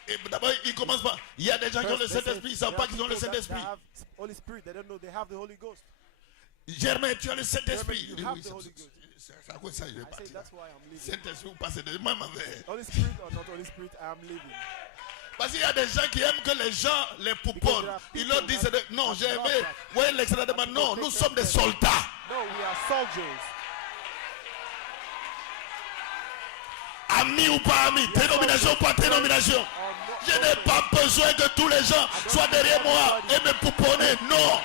Et d'abord, il commence par. Il y a des gens qui ont le Saint-Esprit, ils ne savent pas qu'ils ont le Saint-Esprit. Germain, tu as le Saint-Esprit. C'est à quoi ça il est parti. Saint-Esprit, vous passez de moi, Holy Spirit or not Holy Spirit, I am living. Parce qu'il y a des gens qui aiment que les gens les pouponnent. Ils leur disent non, j'ai aimé. Voyez l'extrait de non, nous sommes des soldats. No, we are soldiers. Amis ou pas amis, dénomination ou pas dénomination. Je n'ai pas besoin que tous les gens soient derrière moi et me pouponner. Non.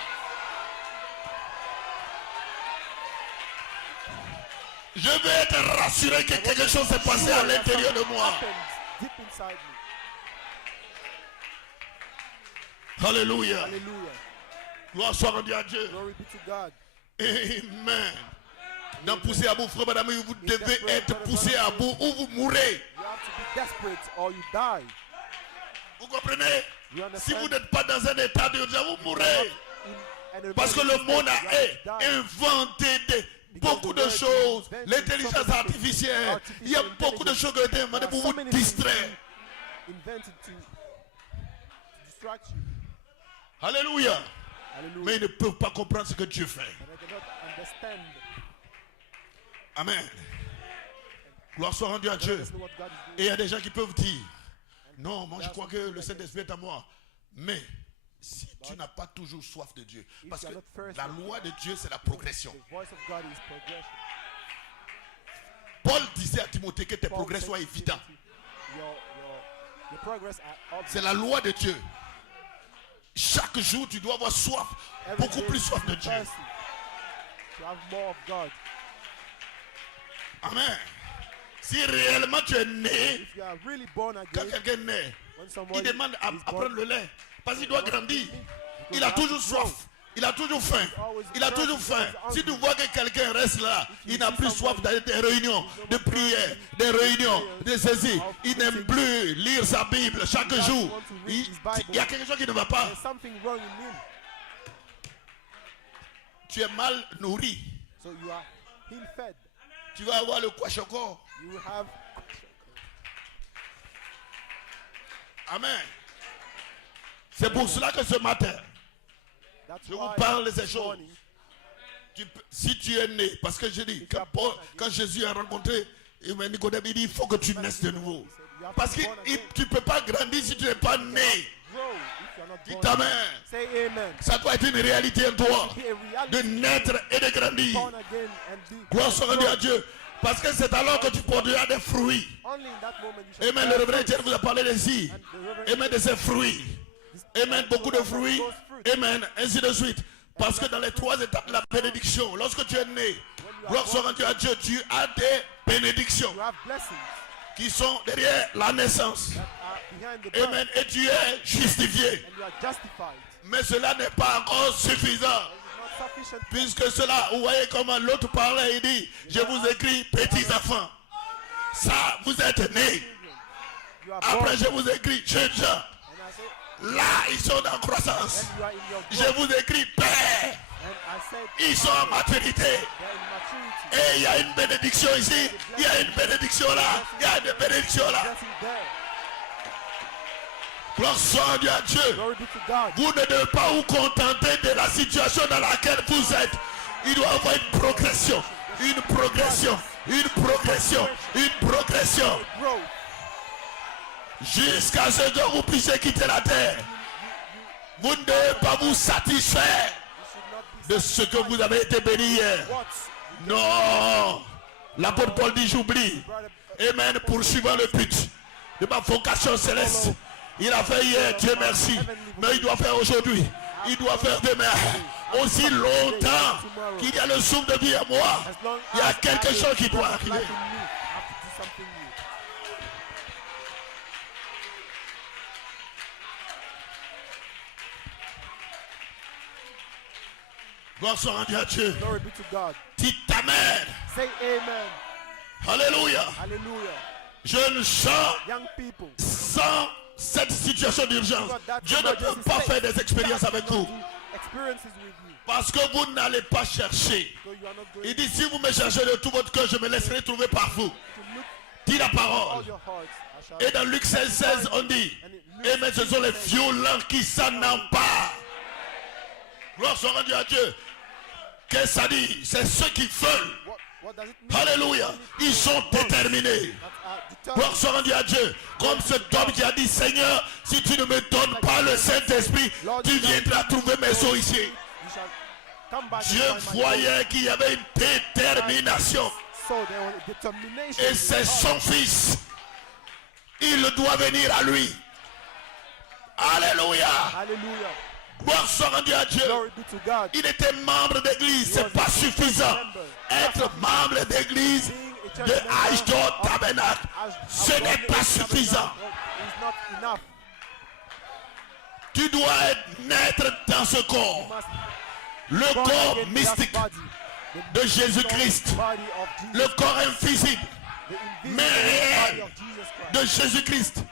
Je veux être rassuré que quelque chose s'est passé à l'intérieur de moi. Alléluia. Gloire soit rendue à Dieu. Amen. Dans pousser à bout, frère, madame, vous devez être poussé à bout ou vous mourrez. Vous comprenez? Si vous n'êtes pas dans un état d'urgence, vous mourrez. Parce que le monde a inventé beaucoup de choses. L'intelligence artificielle. Il y a beaucoup de choses qui ont été inventées pour vous distraire. Alléluia. Mais ils ne peuvent pas comprendre ce que Dieu fait. Amen. Gloire soit rendue à Dieu. Et il y a des gens qui peuvent dire, non, moi je crois que le Saint-Esprit est à moi. Mais si tu n'as pas toujours soif de Dieu, parce que la loi de Dieu c'est la progression. Paul disait à Timothée que tes progrès soient évidents. C'est la loi de Dieu. Chaque jour tu dois avoir soif, beaucoup plus soif de Dieu. Amen. Si réellement tu es né, quand quelqu'un est né, il demande à prendre le lait. Parce qu'il doit grandir. Il a toujours soif. Il a toujours faim. Il a toujours faim. Si tu vois que quelqu'un reste là, il n'a plus soif d'aller des réunions, de prière, des réunions, de saisir. Il n'aime plus lire sa Bible chaque jour. Il y a quelque chose qui ne va pas. tu es mal nourri. So you are ill-fed. Tu vas avoir le kwashiorkor. You will have. Amen. C'est pour cela que ce matin, That's je vous why parle de ces this choses. morning, Si tu es né, parce que je dis, quand Jésus a rencontré Nicodème, il dit il faut que tu naisses de nouveau. Parce que tu ne peux pas grandir si tu n'es pas né. grow if you are not Dis born amen. again. Say amen. Ça doit être une réalité en toi. Be a De reality. naître et de grandir. Born again and be. Gloire soit rendue à Dieu. Parce que c'est alors que tu produiras des fruits. Only in that moment you shall Amen. Le révérend Étienne vous a parlé d'ici. Amen. De ses fruits. Amen. Beaucoup de fruits. Amen. Ainsi de suite. Parce que dans les 3 étapes de la bénédiction, lorsque tu es né, gloire soit rendue à Dieu, tu as des bénédictions You have blessings qui sont derrière la naissance. that are behind the birth, Amen. Et tu es justifié. and you are justified. Mais cela n'est pas encore suffisant. It is not sufficient. Puisque cela, vous voyez comment l'autre parlait, il dit, je vous écris petits enfants. Ça, vous êtes nés. You are born. Après, je vous écris jeunes gens. And I say, Là, ils sont en croissance. when you are in your Je growth, vous écris père. and I said, Ils sont en maturité. they are in maturity. Et il y a une bénédiction ici. Il y a une bénédiction là. Il y a une bénédiction là. Blessing there. Gloire soit rendue à Dieu. Glory be to God. Vous ne devez pas vous contenter de la situation dans laquelle vous êtes. Il doit y avoir une progression. Une progression. Une progression. Une progression. Grow. Jusqu'à ce que vous puissiez quitter la terre. Vous ne devez pas vous satisfaire You should not be de ce que vous avez été béni hier. what Non. L'apôtre Paul dit j'oublie. brother Amen. Poursuivant le but de ma vocation céleste. Il a fait hier, Dieu merci. Mais il doit faire aujourd'hui. Il doit faire demain. Aussi longtemps qu'il y a le souffle de vie à moi, as long il y a as quelque I chose qui doit have arriver. life in me, I have to do something new. Gloire soit rendue à Dieu. Glory be to God. Dites Amen. Say amen. Alléluia. Hallelujah. Jeunes gens, Young people, sans cette situation d'urgence, Dieu ne peut pas faire des expériences avec vous. experiences with you. Parce que vous n'allez pas chercher. So you are not going Il dit si vous me cherchez de tout votre cœur, je me laisserai trouver par vous. to look Dis la all parole. your hearts. I shall Et dans Luc 16, 16, on dit, Amen, ce sont les violents qui s'en emparent. Gloire soit rendue à Dieu. Qu'est-ce que ça dit? C'est ceux qui veulent. what does it mean? Alléluia. Ils sont déterminés. That are determined. Gloire soit rendue à Dieu. Comme cet homme qui a dit, Seigneur, si tu ne me donnes pas le Saint-Esprit, tu viendras trouver mes os ici. You shall come back and Dieu find my voyait qu'il y avait une détermination. soul. So there was a determination. Et in c'est his son heart. fils. Il doit venir à lui. Alléluia. Hallelujah. Gloire soit rendue à Dieu. Glory be to God. Il était membre d'église, c'est pas suffisant. Être membre d'église de Ashdod Tabernacle, ce n'est pas suffisant. It's not enough. Tu dois naître dans ce corps, Must le born corps again in that mystique body. de Jésus-Christ, Body of Jesus. le corps invisible The invisible mais réel body of Jesus Christ. de Jésus-Christ,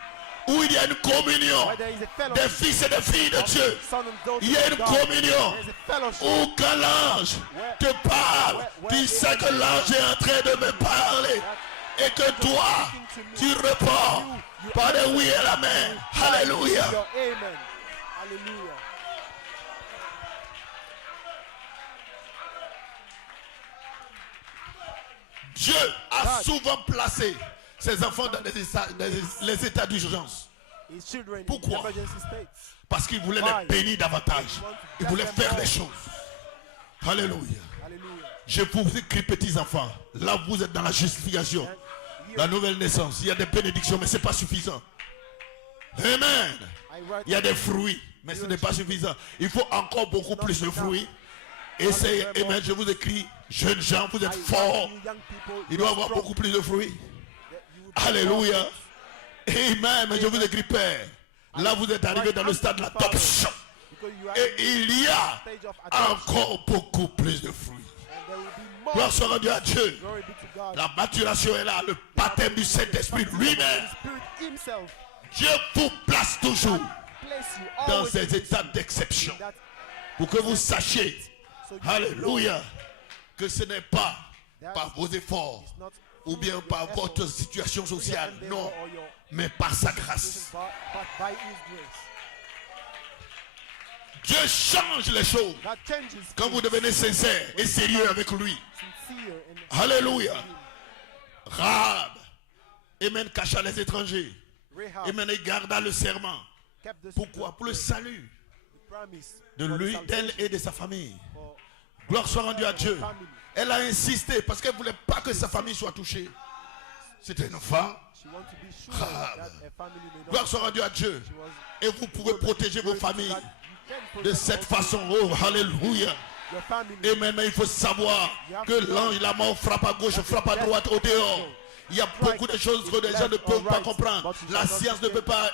où il y a une communion Where there is a des fellowship fils et des filles de of Dieu. son and daughters Il y a une of God. communion There is a fellowship où quand l'ange te parle, tu sais que l'ange est en train de me parler et que toi, tu réponds par des oui et la main. Alléluia. your amen. Hallelujah. Dieu a souvent placé ses enfants dans les états d'urgence. His children in Pourquoi? emergency states. Parce qu'il voulait les bénir davantage. Il voulait faire des choses. Alléluia. Hallelujah. Je vous écris petits enfants. Là vous êtes dans la justification. La nouvelle naissance. Il y a des bénédictions mais ce n'est pas suffisant. Amen. I write Il y a des fruits mais ce n'est pas suffisant. Il faut encore beaucoup plus de fruits. Essayez. Amen. Je vous écris. Jeunes gens, vous êtes forts. you young people, Il you doit y are avoir strong. beaucoup plus de fruits. That you will be Alléluia. Amen. Mais je vous écris Père. Là vous êtes arrivé dans le stade de l'adoption. because you are Et il y a stage of adoption. encore beaucoup plus de fruits. And there will be more. Gloire soit rendue à Dieu. Glory be to God. La maturation est là. Le baptême du Saint-Esprit lui-même. The Spirit himself Dieu vous place toujours place you dans always ces états d'exception. in that Pour que vous sachiez So you Alléluia. Que ce n'est pas that par vos efforts it's not ou bien through par your votre effort, situation through your sociale. endeavor Non, or your mais par sa situation, grâce. but by His grace. Dieu change les choses That changes quand vous things. devenez sincère et sérieux avec lui. Sincere and Alléluia. Rahab, Amen, cacha les étrangers. Rahab Amen, et garda le serment. kept the, Pourquoi? Pour le salut the promise de for the lui, salvation d'elle et de sa famille. for Gloire soit rendue à Dieu. family. Elle a insisté parce qu'elle ne voulait pas que sa famille soit touchée. C'était une femme. She wanted to be sure Rahab. that her family may not. Gloire soit rendue à Dieu. She was Et vous pouvez protéger vos familles that you can de protect cette also façon. Oh, alléluia. your family. Et maintenant, il faut savoir que l'ange, la mort frappe à gauche, frappe à droite, au dehors. Il y a beaucoup de choses que les gens ne peuvent pas comprendre. La science ne peut pas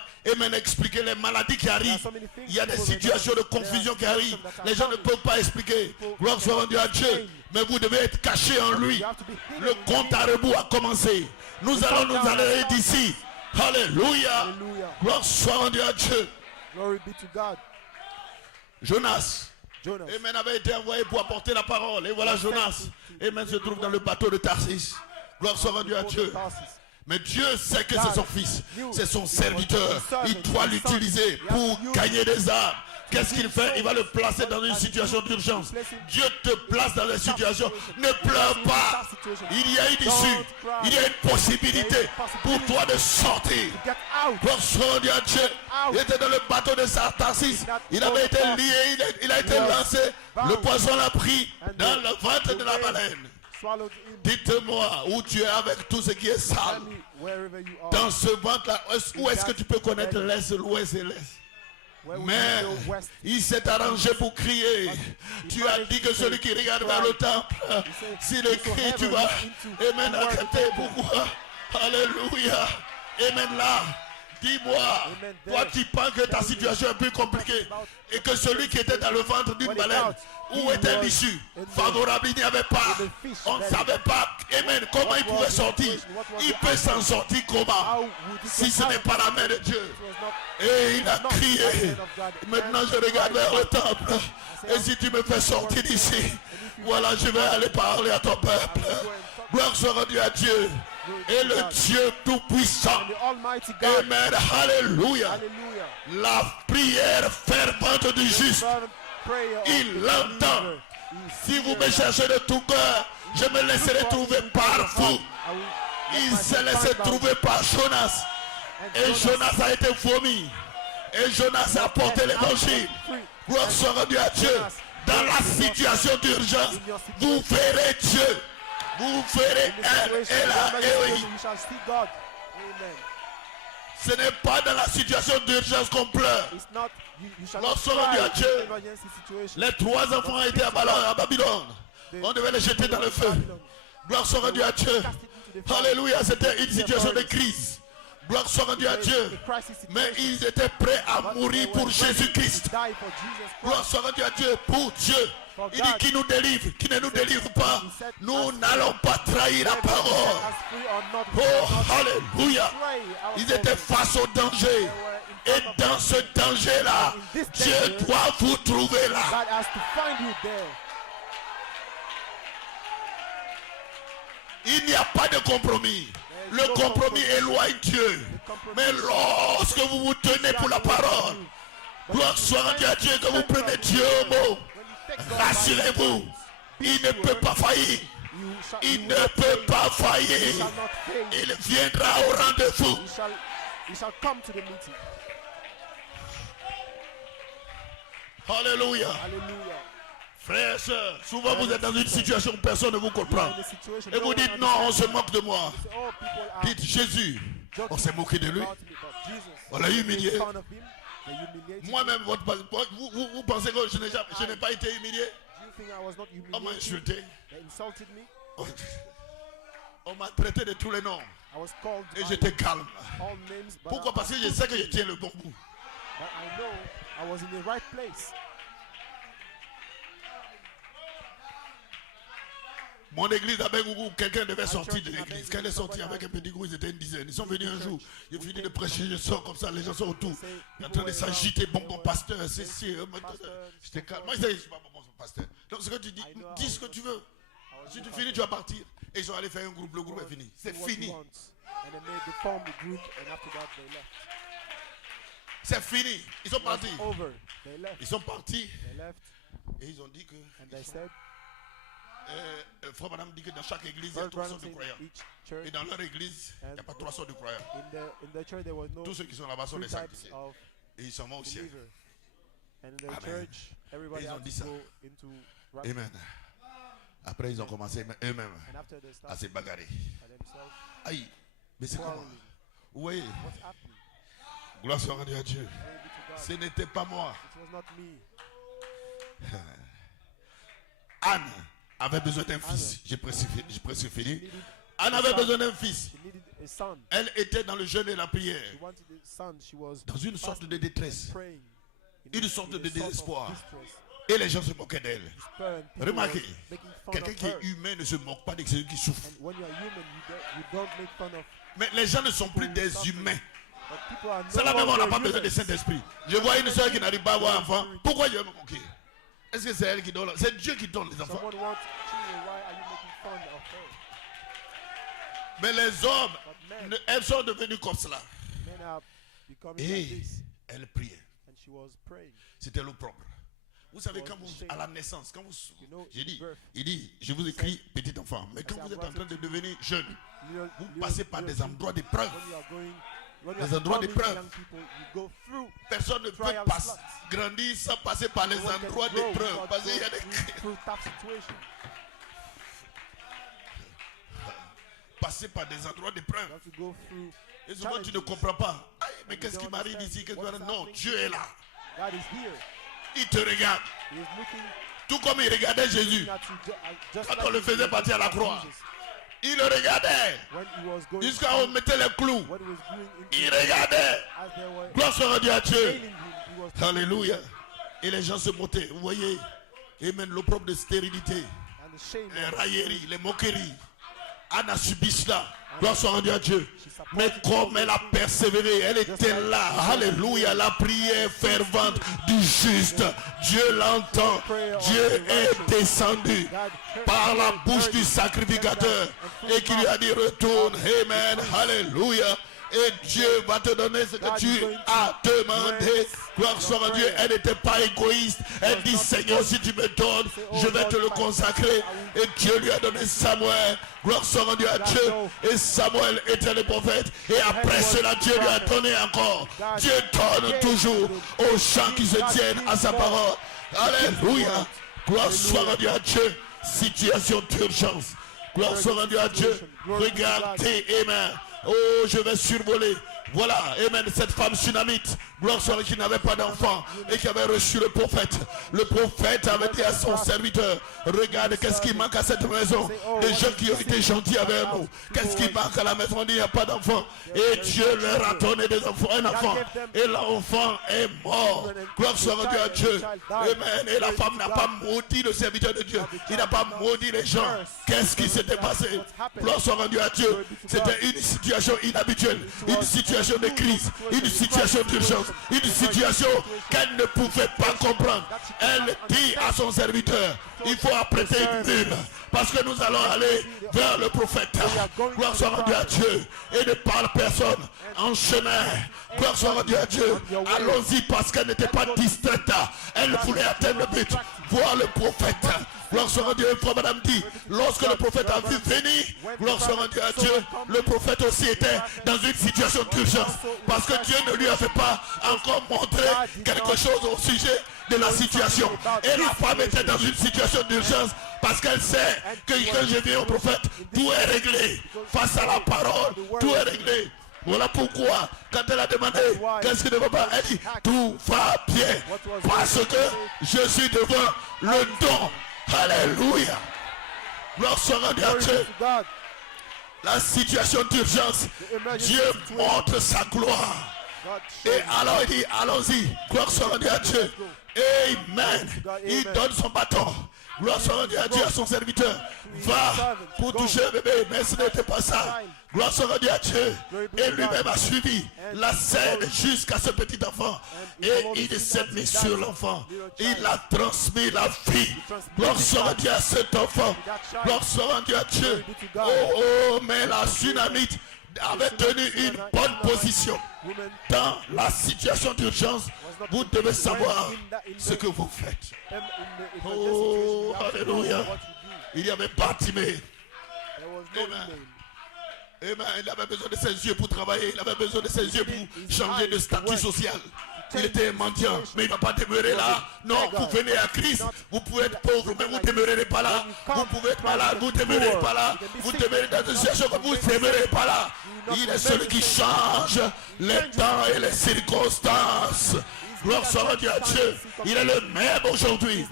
expliquer les maladies qui arrivent. Il y a des situations de confusion qui arrivent. Les gens ne peuvent pas expliquer. Gloire soit rendue à Dieu. Mais vous devez être caché en lui. You have to be hidden Le in compte à rebours a commencé. Nous allons nous aller d'ici. Alléluia. Hallelujah. Gloire soit rendue à Dieu. Glory be to God. Jonas. Jonas. Amen avait été envoyé pour apporter la parole. Et voilà Jonas. Amen se trouve dans le bateau de Tarsis. Gloire soit rendue à Dieu. Mais Dieu sait que c'est son fils. C'est son serviteur. Il doit l'utiliser pour gagner des âmes. Qu'est-ce qu'il fait? Il va le placer dans une situation d'urgence. Dieu te place dans une situation. Ne pleure pas. Il y a une issue. Il y a une possibilité pour toi de sortir. Get out. Gloire soit rendue à Dieu. Il était dans le bateau de Tarsis. Il avait été lié. Il a été lancé. Le poisson l'a pris dans le ventre de la baleine. Swallowed in. Dites-moi où tu es avec tout ce qui est sale. Tell me wherever you are. Dans ce ventre-là, où est-ce que tu peux connaître l'Est, l'Ouest et l'Est? Where will Mais you go west? il s'est arrangé pour crier. Tu as dit que celui qui regarde vers le temple, s'il crie, tu vas. Amen, accepter. Pourquoi? Alléluia. Amen là. Dis-moi, toi tu penses que ta situation est plus compliquée et que celui qui était dans le ventre d'une baleine, où était l'issue? Favorable, il n'y avait pas. On ne savait pas, amen, comment il pouvait sortir. Il peut s'en sortir comment? Si ce n'est pas la main de Dieu. Et il a crié. Maintenant je regarde vers le temple. Et si tu me fais sortir d'ici, voilà, je vais aller parler à ton peuple. Gloire soit rendue à Dieu. Et le Dieu tout-puissant. The Almighty God. Amen. Alléluia. Hallelujah. La prière fervente du juste. Fervent prayer of Il the l'entend. believer. He Si vous me hears that. cherchez de tout cœur, je me laisserai trouver par vous. I will Il let s'est myself laissé find out. trouver par Jonas. And Et Jonas a été vomi. Et Jonas a porté l'évangile. Gloire soit rendue à Dieu. Dans la situation d'urgence, vous verrez Dieu. Vous verrez In the elle situation, et la wherever et you oui. go, you shall see God. Amen. Ce n'est pas dans la situation d'urgence qu'on pleure. It's not you shall Lorsque not on dit cry à in Dieu, emergency situation. Les 3 enfants étaient à Babylone. On devait les jeter dans le feu. Gloire soit rendue à Dieu. Alléluia, c'était une situation de crise. Gloire soit rendue à Dieu. Mais ils étaient prêts à mourir pour Jésus-Christ. Gloire soit rendue à Dieu, pour Dieu. Il dit qu'il nous délivre, qu'il ne nous délivre pas. Nous n'allons pas trahir la parole. Oh, alléluia. Ils étaient face au danger. Et dans ce danger-là, Dieu doit vous trouver là. God has to find you there. Il n'y a pas de compromis. Le compromis éloigne Dieu. Mais lorsque vous vous tenez pour la parole, gloire soit rendue à Dieu, que vous prenez Dieu au mot, rassurez-vous, il ne peut pas faillir. Il ne peut pas faillir. Il viendra au rendez-vous. He shall come to the meeting. Alléluia. Hallelujah. Frères et sœurs, souvent vous êtes dans une situation où personne ne vous comprend. In a situation, Et vous dites non, on se moque de moi. all people are Dites Jésus, on s'est moqué de lui. about me, but Jesus, On l'a humilié. they made fun of him, they humiliated him. Moi-même, vous pensez que je n'ai pas été humilié? Do you think I was not On m'a humiliated? insulté. They insulted me. On m'a traité de tous les noms. I was called Et by j'étais calme. all names, but Pourquoi? Parce que je sais que je tiens le bon bout. but I know I was in the right place. Mon église avec Gougou, quelqu'un devait sortir de l'église. Quand elle est sortie avec un petit groupe, ils étaient une dizaine. Ils sont venus un jour. J'ai fini de prêcher, je sors comme ça, les gens sont autour. Ils sont en train de s'agiter. Bon, pasteur, c'est si. J'étais calme. Moi, je ne suis pas bon, pasteur. Donc ce que tu dis, I know dis ce que tu veux. I was Si tu just finis, tu vas partir. Et ils sont allés faire un groupe. Le groupe est fini. C'est do what you fini. want. And they formed the group, and after that they left. C'est fini. Ils sont It was partis. over. They left. Ils sont partis. They left, Et ils ont dit que. and they said, Frère Madame dit que dans chaque église, il y a Brother 3 Branham sortes de said croyants. each church, Et dans leur église, il n'y a pas 3 sortes de croyants. in the church there was no Tous ceux qui sont là-bas sont three des types sanctifiés. of Et ils s'en vont au ciel. believers. And in the Amen. church, everybody Ils ont had dit to ça. go into rapture. Amen. Après, ils ont commencé eux-mêmes And after they à started se bagarrer. by themselves, Aïe, mais c'est comment? quarreling. Vous voyez, What's happening? gloire soit rendue à Dieu. Glory be to God. Ce n'était pas moi. It was not me. Anne avait besoin d'un fils. J'ai presque fini. She needed Anne avait besoin d'un fils. She needed a son. Elle était dans le jeûne et la prière. She wanted a son. She was Dans une sorte fasting de détresse. and praying. Une sorte de of désespoir. distress. Et les gens se moquaient d'elle. Despair, and people Remarquez, was making fun quelqu'un of qui est her. humain ne se moque pas de celui qui souffre. And when you are human, you don't make fun of. Mais les gens ne sont plus des humains. But people are no C'est là même on n'a longer pas besoin de humans. Saint-Esprit. Je vois une soeur qui n'arrive pas à avoir enfant. Pourquoi je vais me moquer? Est-ce que c'est elle qui donne? C'est Dieu qui donne les enfants. Someone wants children. Why are you making fun of her? Mais les hommes, But men, elles sont devenues comme cela. men are becoming Et like this. elle priait. And she was praying. C'était l'eau propre. Vous savez, quand vous, à la naissance, quand vous, know, j'ai dit, birth. il dit, je vous écris petit enfant, mais quand vous êtes en train de devenir jeune, vous passez par des endroits d'épreuve. When you are going, when Des you are endroits becoming d'épreuve. young people, you go through. Personne ne peut Trials, pas slots. grandir sans passer par les No one can endroits grow d'épreuve. without Parce qu'il y a going des through tough situations. passer par des endroits d'épreuve. You have to go through. Et souvent tu ne challenges. comprends pas. Aïe, mais And qu'est-ce you qui don't m'arrive understand ici? Qu'est-ce qui what's m'arrive? Non, happening. Dieu est là. God is here. Il te regarde. He is looking Tout comme il regardait Jésus. at you just Quand like on le he faisait was partir à la looking at croix. Jesus. Il le regardait. When he was going Jusqu'à through, on mettait les clous. when he was going into Il regardait. as they were Gloire soit rendue à Dieu. nailing him, he was Alléluia. Et les gens se montaient. Vous voyez. Amen. L'opprobre de stérilité. and the shame Les of railleries, les moqueries. Anne a subi cela. Gloire soit rendue à Dieu. Mais comme elle a persévéré, elle était là. Alléluia. La prière fervente du juste. Dieu l'entend. Dieu est descendu par la bouche du sacrificateur. Et qui lui a dit retourne. Amen. Alléluia. Et Dieu va te donner ce que tu as demandé. Gloire soit à Dieu. Elle n'était pas égoïste. Elle dit Seigneur, si tu me donnes, je vais te le consacrer. Et Dieu lui a donné Samuel. Gloire soit à Dieu. Et Samuel était le prophète. Et après cela, Dieu lui a donné encore. Dieu donne toujours aux gens qui se tiennent à sa parole. Alléluia. Gloire soit à Dieu. Situation d'urgence. Gloire soit à Dieu. Regardez, amen. Oh, je vais survoler. Voilà, amen, cette femme tsunamite, gloire soit qui n'avait pas d'enfant et qui avait reçu le prophète. Le prophète avait dit à son serviteur, regarde qu'est-ce qui manque à cette maison. Des gens qui ont été gentils avec nous. Qu'est-ce qui manque à la maison, il n'y a pas d'enfant. Et Dieu leur a donné des enfants, un enfant. Et l'enfant est mort. Gloire soit rendue à Dieu. Amen. Et la femme n'a pas maudit le serviteur de Dieu. Il n'a pas maudit les gens. Qu'est-ce qui s'était passé? Gloire soit rendue à Dieu. C'était une situation inhabituelle. Une situation de crise, une situation d'urgence, une situation qu'elle ne pouvait pas comprendre. Elle dit à son serviteur, il faut apprêter une mule parce que nous allons aller vers le prophète. Gloire soit rendue à Dieu. Et ne parle personne en chemin. Gloire soit rendue à Dieu. Allons-y parce qu'elle n'était pas distraite. Elle voulait atteindre le but. Voir le prophète. Gloire soit rendue à Dieu. Madame dit, lorsque le prophète a vu venir, gloire soit rendue à Dieu, le prophète aussi était dans une situation d'urgence. Parce que Dieu ne lui avait pas encore montré quelque chose au sujet de la situation. Et la femme était dans une situation d'urgence parce qu'elle sait que quand je viens au prophète, tout est réglé. Face à la parole, tout est réglé. Voilà pourquoi, quand elle a demandé qu'est-ce qui ne va pas, elle dit tout va bien. Parce que je suis devant le don. Alléluia. Gloire soit rendue à Dieu. La situation d'urgence, Dieu montre sa gloire. Et alors il dit, allons-y. Gloire soit rendue à Dieu. Amen. Il donne son bâton. Gloire soit rendue à Dieu, à son serviteur. Va pour toucher le bébé, mais ce n'était pas ça. Gloire soit rendue à Dieu. Et lui-même a suivi la scène jusqu'à ce petit enfant. Et il s'est mis sur l'enfant. Il a transmis la vie. Gloire soit rendue à cet enfant. Gloire soit rendue à Dieu. Oh, mais la Sunamite avait tenu une bonne position dans la situation d'urgence. Vous devez savoir ce que vous faites. Oh, alléluia. Il y avait Bartimée. Amen. Amen. Il avait besoin de ses yeux pour travailler. Il avait besoin de ses yeux pour changer de statut social. Il était mendiant, mais il ne va pas demeurer là. Non, vous venez à Christ. Vous pouvez être pauvre, mais vous ne demeurerez pas là. Vous pouvez être malade, vous ne demeurerez pas là. Vous demeurez dans une situation comme vous ne demeurerez pas là. Il est celui qui change les temps et les circonstances. Gloire soit rendue à Dieu. Il est le même aujourd'hui.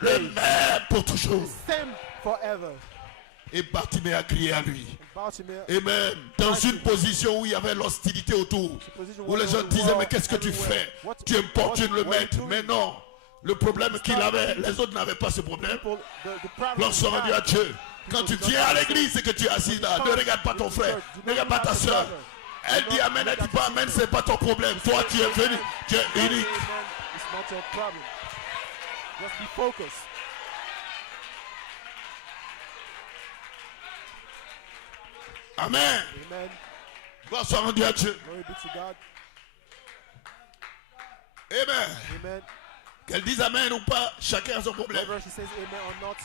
Le même pour toujours. Et Bartimée a crié à lui. Et même dans une position où il y avait l'hostilité autour, où les gens disaient mais qu'est-ce que tu fais? Tu importunes le maître. Mais non, le problème qu'il avait, les autres n'avaient pas ce problème. Gloire soit rendue à Dieu. Quand tu viens à l'église et que tu es assis là, ne regarde pas ton frère, ne regarde pas ta soeur. Elle dit amen, elle dit pas amen, c'est pas ton problème. Toi tu es venu, tu es unique. Just be focused. Amen. Amen. Gloire soit rendue à Dieu. Glory be to God. Amen. Amen. Qu'elle dise amen ou pas, chacun a son problème. Whether she says amen or not,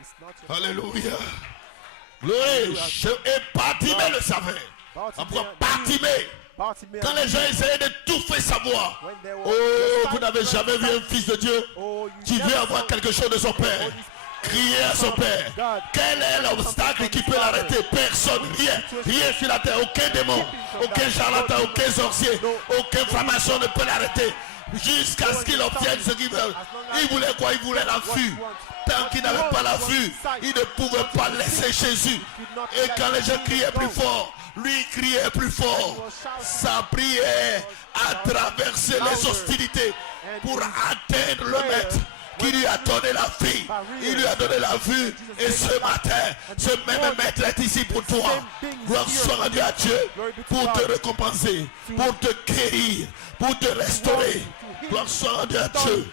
it's not your Alléluia. Gloire. Et Bartimée le savait. Encore Bartimée. Quand les gens essayaient d'étouffer sa voix. Oh, vous n'avez jamais vu un fils de Dieu qui veut avoir quelque chose de son père. Crier à son père. Quel est l'obstacle qui peut l'arrêter? Personne, rien. Rien sur la terre. Aucun démon, aucun charlatan, aucun sorcier, aucun franc-maçon ne peut l'arrêter. Jusqu'à ce qu'il obtienne ce qu'il veut. Il voulait quoi? Il voulait la vue. Tant qu'il n'avait pas la vue, il ne pouvait pas laisser Jésus. Et quand les gens criaient plus fort, lui criait plus fort. Sa prière a traversé les hostilités pour atteindre le maître qui lui a donné la vie. Il lui a donné la vue. Et ce matin, ce même maître est ici pour toi. Gloire soit rendue à Dieu pour te récompenser, pour te guérir, pour te restaurer. Gloire soit rendue à Dieu.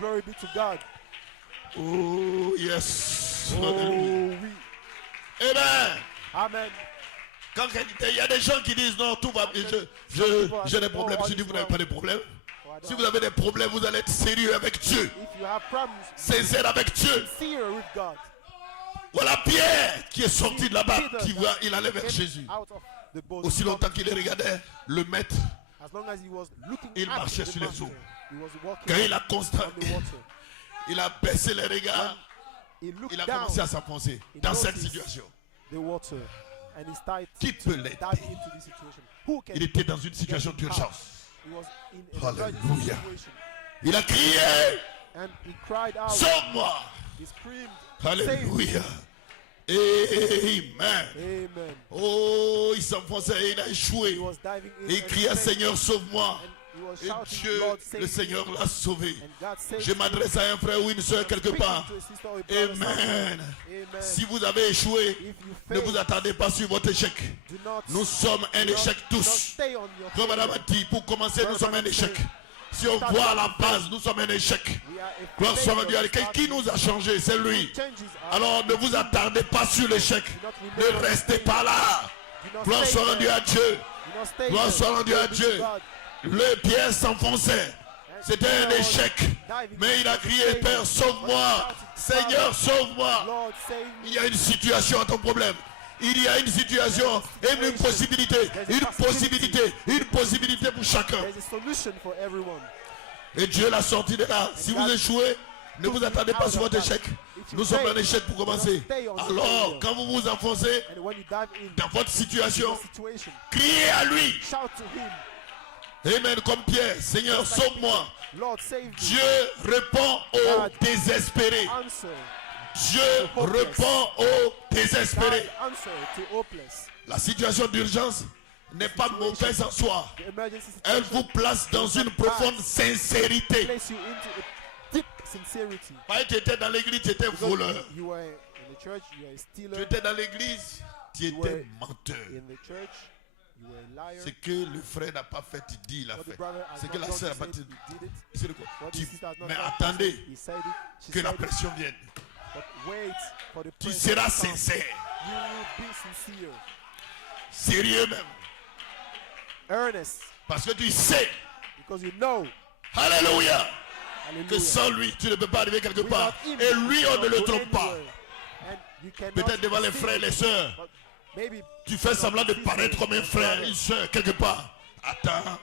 Glory be to God. Oh, yes. Oh, oui. Amen. Amen. Quand il y a des gens qui disent non, tout va bien, j'ai des problèmes. Je dis vous n'avez pas de problèmes. Si vous avez des problèmes, vous allez être sérieux avec Dieu. Sincère avec Dieu. Voilà Pierre qui est sorti de là-bas, il allait vers Jésus. Aussi longtemps qu'il les regardait, le maître, il marchait sur les eaux. Quand il a constaté, il a baissé les regards, il a commencé à s'enfoncer dans cette situation. Qui peut l'aider? Il était dans une situation d'urgence. Alléluia. Il a crié, sauve-moi. Alléluia. Amen. Oh, il s'enfonçait, il a échoué. Il cria, Seigneur, sauve-moi. Et Dieu, le Seigneur l'a sauvé. Je m'adresse à un frère ou une soeur quelque part. Amen. Si vous avez échoué, ne vous attendez pas sur votre échec. Nous sommes un échec tous. Comme madame a dit, pour commencer, nous sommes un échec. Si on voit à la base, nous sommes un échec. Gloire soit rendue à Dieu. Qui nous a changé? C'est lui. Alors ne vous attardez pas sur l'échec. Ne restez pas là. Gloire soit rendue à Dieu. Gloire soit rendue à Dieu. Le Pierre s'enfonçait. C'était un échec. Mais il a crié, Père, sauve-moi. Seigneur, sauve-moi. Il y a une situation à ton problème. Il y a une situation et une possibilité. Une possibilité pour chacun. Et Dieu l'a sorti de là. Si vous échouez, ne vous attendez pas sur votre échec. Nous sommes un échec pour commencer. Alors, quand vous vous enfoncez dans votre situation, criez à lui. Amen, comme Pierre. Seigneur, sauve-moi. Dieu répond aux désespérés. Dieu répond aux désespérés. La situation d'urgence n'est pas mauvaise en soi. Elle vous place dans une profonde sincérité. deep sincerity. Quand tu étais dans l'église, tu étais Because voleur. you were in the church, you were a Tu stealer. étais dans l'église, tu étais menteur. In the church, you were a liar. Ce que le frère n'a pas fait, tu dis, il a What the fait. brother has Ce que not la done, sœur n'a he pas said dit. he did it. C'est le quoi? What the sister has not Mais done, attendez he said it. She que la said it. pression vienne. But wait for the Tu pressure seras to come. sincère, You will be sincere, sérieux même. earnest, Parce que tu sais, because you know, alléluia, que hallelujah, sans lui, tu ne peux pas arriver quelque part. without him, Et lui, you on ne cannot le go trompe pas. anywhere. And you cannot Peut-être devant les deceive frères et les sœurs, but maybe tu fais semblant de paraître comme un frère, brother. une sœur, quelque part. Attends,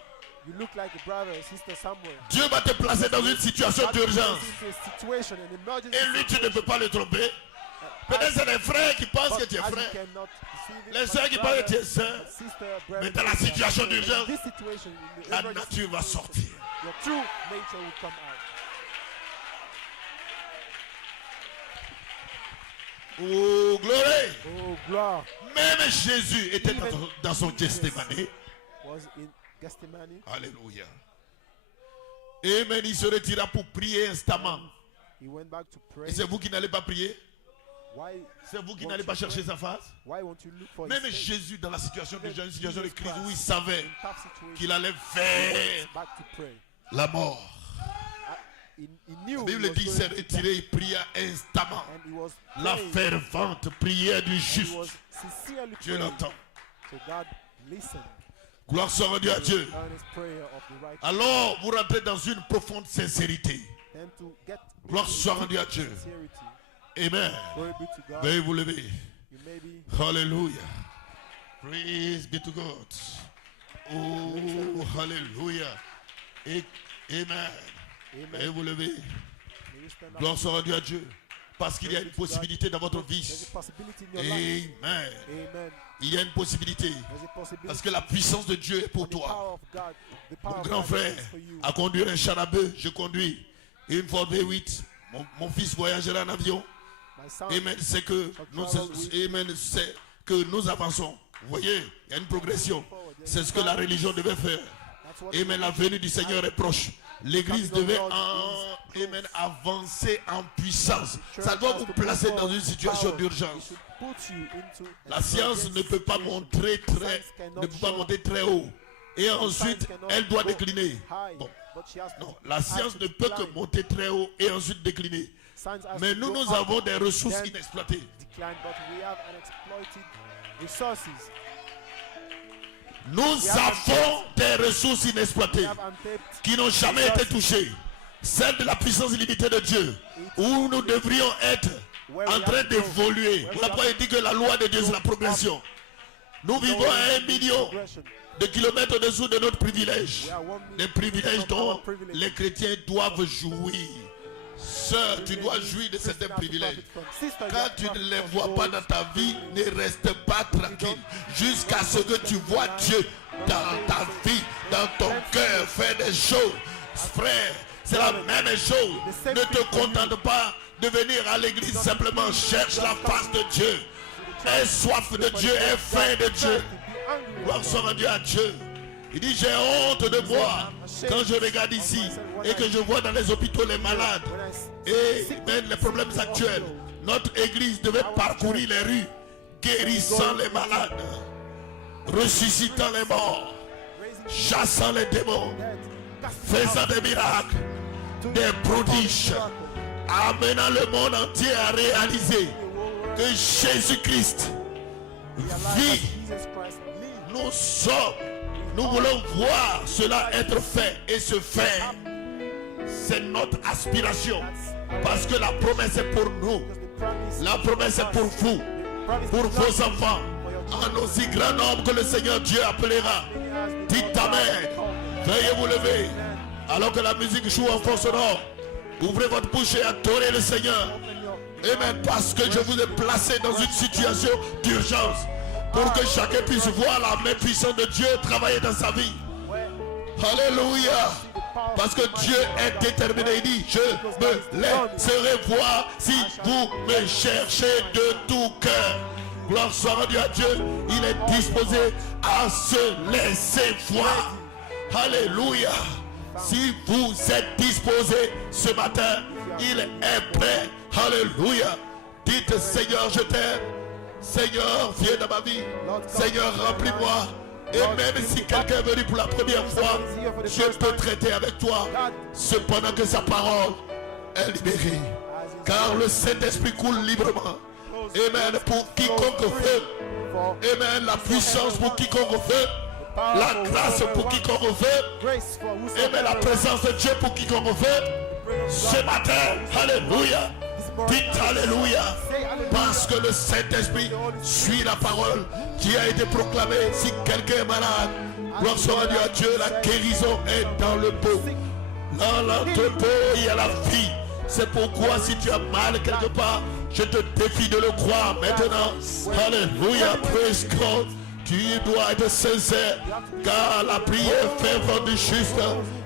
You look like a brother or sister somewhere. Dieu va te placer dans une situation God puts d'urgence. you into a situation, an emergency Et lui, tu ne peux situation. pas le tromper. Peut-être c'est les frères qui pensent que But tu es as you frère. cannot deceive it, Les but sœurs qui brother, pensent que tu es sœur. but sister, brother, Mais dans la sister, situation in d'urgence, this situation, in the la emergency nature va situation, sortir. your true nature will come out. Oh, gloire. Oh, gloire. Même Jésus était dans son Gethsemane. Was in Gethsemane. Alléluia. Amen. Il se retira pour prier instamment. He went back to pray. Et c'est vous qui n'allez pas prier? Why? C'est vous qui won't n'allez you pas chercher pray? sa face? Why won't you look for Même his face? Jésus, dans la situation d'urgence, une situation de Jesus crise, Christ, où il savait in tough situation, qu'il allait he faire went back to pray. la mort. He knew La he Bible was dit qu'il s'est going to retiré, il pria instamment. die, and he was La praying, fervente prière du and he juste. was sincerely Dieu praying. l'entend. So God listened Gloire soit rendue à to Dieu. the earnest prayer of the righteous. Alors, vous rentrez dans une profonde sincérité. And to get Gloire into soit rendue à deep Dieu. sincerity. Amen. Glory be to God. Veuillez vous lever. You may be Hallelujah. Praise be to God. Oh, hallelujah. Amen. Veuillez vous lever. may you stand up. Gloire soit rendue à Dieu. Parce qu'il y a une possibilité dans votre vie. There's a possibility in your life. Amen. Amen. Il y a une possibilité. There's a possibility. Parce que la puissance de Dieu est pour The toi. power of God, the power Mon of grand God frère is for you. a conduit un char à bœuf, je conduis une Ford V8. Mon fils voyagera en avion. My son, Amen, c'est que nous avançons. Vous voyez, il y a une progression. C'est ce que la religion devait faire. that's what Amen, la venue du Seigneur est proche. L'église devait amen, avancer en puissance. Ça doit vous placer dans une situation d'urgence. La science ne peut pas montrer monter très haut. Et ensuite, elle doit décliner. Bon, non, la science ne peut que monter très haut et ensuite décliner. Mais nous avons des ressources inexploitées. Nous avons des ressources inexploitées qui n'ont jamais été touchées. Celle de la puissance illimitée de Dieu, où nous devrions être en train d'évoluer. On n'a pas dit que la loi de Dieu c'est la progression. Nous vivons à 1 million de kilomètres au-dessous de notre privilège. Les privilèges dont les chrétiens doivent jouir. Sœur, tu dois jouir de certains privilèges. Quand tu ne les vois pas dans ta vie, ne reste pas tranquille. Jusqu'à ce que tu vois Dieu dans ta vie, dans ton cœur, faire des choses. Frère, c'est la même chose. Ne te contente pas de venir à l'église simplement. Cherche la face de Dieu. Aie soif de Dieu, aie faim de Dieu. Gloire soit rendue à Dieu. Il dit, j'ai honte de moi quand je regarde ici et que je vois dans les hôpitaux les malades et même les problèmes actuels. Notre église devait parcourir les rues, guérissant les malades, ressuscitant les morts, chassant les démons, faisant des miracles, des prodiges, amenant le monde entier à réaliser que Jésus-Christ vit. Nous voulons voir cela être fait et se faire. C'est notre aspiration. Parce que la promesse est pour nous. La promesse est pour vous. Pour vos enfants. En aussi grand nombre que le Seigneur Dieu appellera. Dites Amen. Veuillez vous lever. Alors que la musique joue en fond sonore. Ouvrez votre bouche et adorez le Seigneur. Amen. Parce que je vous ai placé dans une situation d'urgence. Pour que chacun puisse voir la main puissante de Dieu travailler dans sa vie. Alléluia. Parce que Dieu est déterminé. Il dit, je me laisserai voir si vous me cherchez de tout cœur. Gloire soit rendue à Dieu. Il est disposé à se laisser voir. Alléluia. Si vous êtes disposé ce matin, il est prêt. Alléluia. Dites, Seigneur, je t'aime. Seigneur, viens dans ma vie. Seigneur, remplis-moi. Et même si quelqu'un est venu pour la première fois, je peux traiter avec toi. Cependant que sa parole est libérée. Car le Saint-Esprit coule librement. Amen. Pour quiconque veut. Amen. La puissance pour quiconque veut. La grâce pour quiconque veut. Amen. La présence de Dieu pour quiconque veut. Ce matin, alléluia. Dites alléluia. Parce que le Saint-Esprit suit la parole qui a été proclamée. Si quelqu'un est malade, gloire soit rendue à Dieu. La guérison est dans le pot. Dans l'entrepôt, il y a la vie. C'est pourquoi si tu as mal quelque part, je te défie de le croire maintenant. Alléluia, praise God. Tu dois être sincère, car la prière fervente du juste,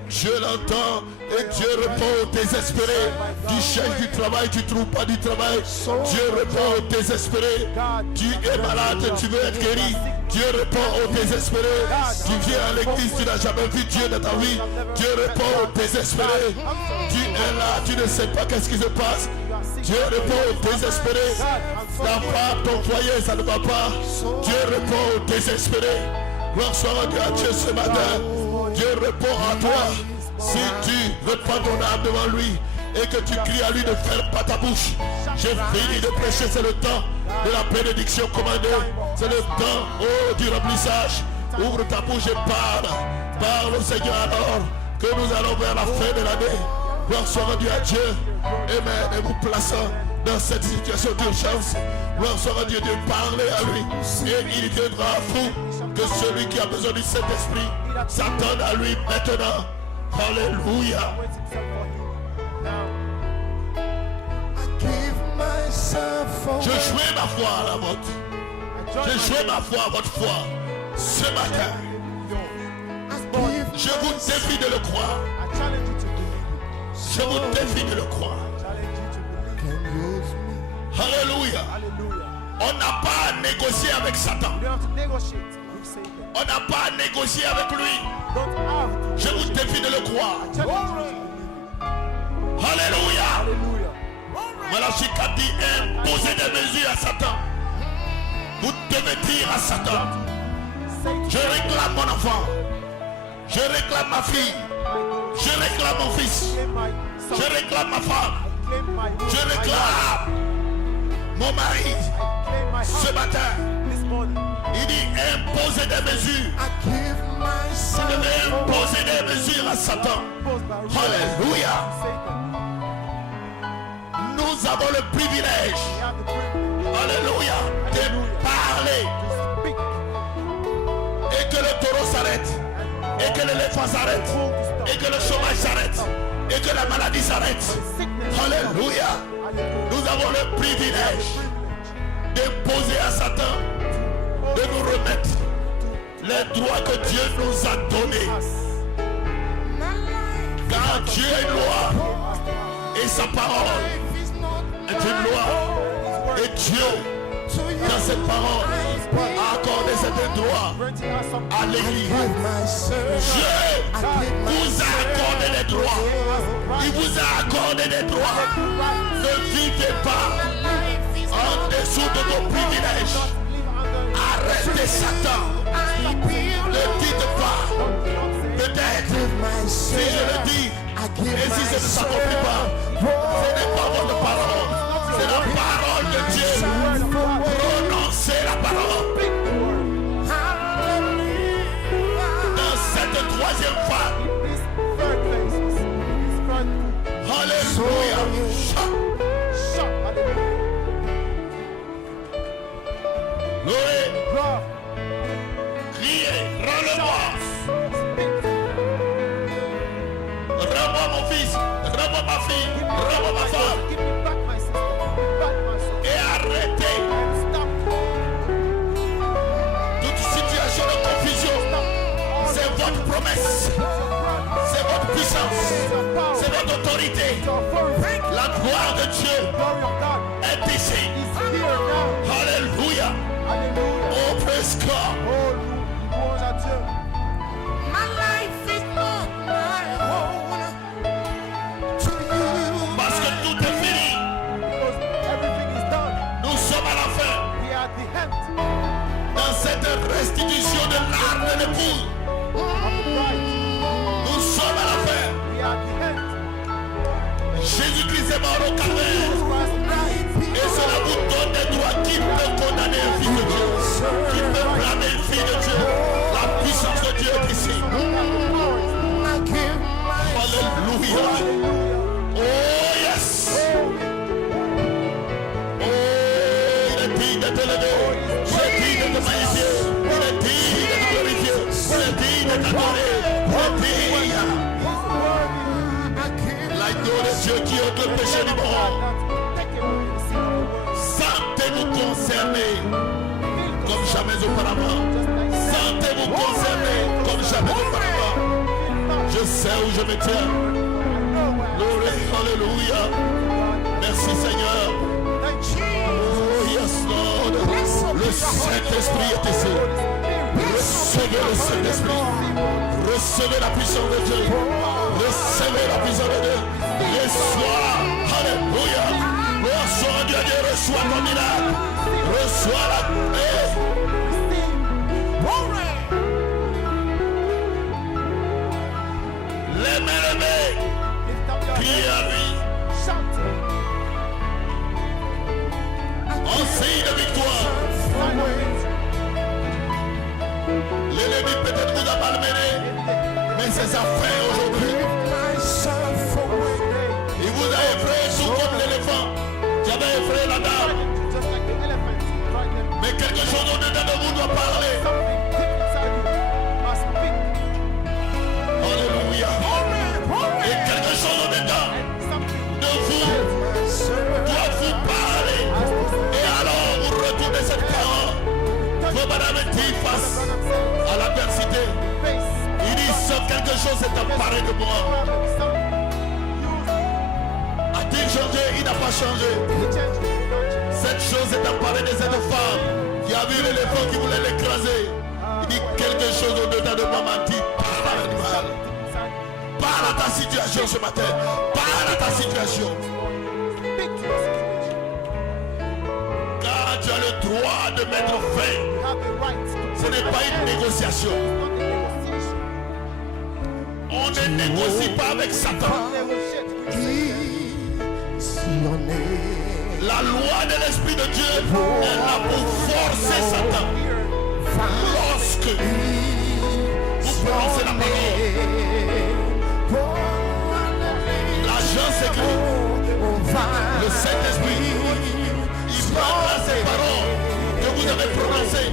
Dieu l'entend et Dieu répond aux désespérés. Tu cherches du travail, tu ne trouves pas du travail. Dieu répond aux désespérés. Tu es malade, tu veux être guéri. Dieu répond aux désespérés. Tu viens à l'église, tu n'as jamais vu Dieu dans ta vie. Dieu répond aux désespérés. Tu es là, tu ne sais pas qu'est-ce qui se passe. Dieu répond aux désespérés. Ta femme, ton foyer, ça ne va pas. Dieu répond aux désespérés. Gloire soit rendue à Dieu ce matin. Dieu répond à toi. Si tu reprends ton âme devant lui et que tu cries à lui ne ferme pas ta bouche. J'ai fini de prêcher, c'est le temps de la bénédiction commandée. C'est le temps, oh, du remplissage. Ouvre ta bouche et parle. Parle au Seigneur alors que nous allons vers la fin de l'année. Gloire soit rendue à Dieu. Amen. Et vous plaçant dans cette situation d'urgence. Gloire soit rendue à Dieu. Parlez à lui. Et il viendra à vous que celui qui a besoin du Saint-Esprit s'attende à lui maintenant. Alléluia. Je jouais ma foi à la vôtre. Je jouais ma foi à votre foi ce matin. Je vous défie de le croire. Je vous défie de le croire. Alléluia. On n'a pas à négocier avec Satan. On n'a pas à négocier avec lui. Je vous défie de le croire. Alléluia. Malachie 4 dit, imposez des mesures à Satan. Vous devez dire à Satan, je réclame mon enfant. Je réclame ma fille. Je réclame mon fils. Je réclame ma femme. Je réclame mon mari. Ce matin, il dit imposer des mesures. Vous devez imposer des mesures à Satan. Alléluia. Nous avons le privilège, alléluia, de parler. Et que le taureau s'arrête. Et que l'éléphant s'arrête. Et que le chômage s'arrête. Et que la maladie s'arrête. Alléluia. Nous avons le privilège d'imposer à Satan de nous remettre les droits que Dieu nous a donnés. Car Dieu est une loi et sa parole est une loi. Et Dieu, dans cette parole, a accordé certains droits à l'Église. Dieu vous a accordé des droits. Il vous a accordé des droits. Ne vivez pas en dessous de vos privilèges. Arrêtez Satan. Ne dites pas. Peut-être, si je le dis, et si ça ne s'accomplit pas, ce n'est pas votre parole. C'est la parole de Dieu. Prononcez la parole. Dans cette troisième phase. Alléluia. Loué. Criez, rends-le-moi. Rends-moi mon fils, rends-moi ma fille, rends-moi ma femme. Et arrêtez toute situation de confusion. C'est votre promesse, c'est votre puissance, c'est votre autorité. La gloire de Dieu est ici. Alléluia. Oh, praise God. My life is not my own. digne d'être élevé. Il est digne d'être magnifié. Il est digne d'être glorifié. Il est digne d'être adoré. Il est digne. L'agneau de Dieu qui ôte le péché du monde. Sentez-vous concerné comme jamais auparavant. Sentez-vous concerné comme jamais auparavant. Je sais où je me tiens. Alléluia. Merci Seigneur. Oh yes Lord. Le Saint-Esprit est ici. Recevez le Saint-Esprit. Recevez la puissance de Dieu. Recevez la puissance de Dieu. Reçois. Alléluia. Reçois Dieu. Reçois ton miracle. Reçois la paix. Les mains levées. Priez à lui. En signe de victoire. L'ennemi peut-être vous a malmené, mais c'est sa fin aujourd'hui. Il vous a effrayé tout comme l'éléphant qui avait effrayé la dame. Mais quelque chose au-dedans de vous doit parler. Alléluia. Et quelque chose au-dedans de vous doit vous parler. Et alors vous retournez cette parole. Vos madame dit face à l'adversité. Il dit quelque chose s'est emparé de moi. A-t-il changé? Il n'a pas changé. Cette chose est emparée de cette femme qui a vu l'éléphant qui voulait l'écraser. Il dit quelque chose au-dedans de moi m'a dit parle à l'animal. Parle à ta situation ce matin. Parle à ta situation. Car tu as le droit de mettre fin. Ce n'est pas une négociation. On ne négocie pas avec Satan. La loi de l'Esprit de Dieu est là pour forcer Satan. Lorsque vous prononcez la parole, l'agence écrit, le Saint-Esprit, il prendra ces paroles que vous avez prononcées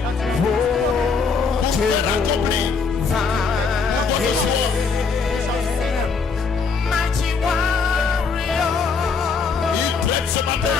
pour faire accomplir votre choix. Il traite ce matin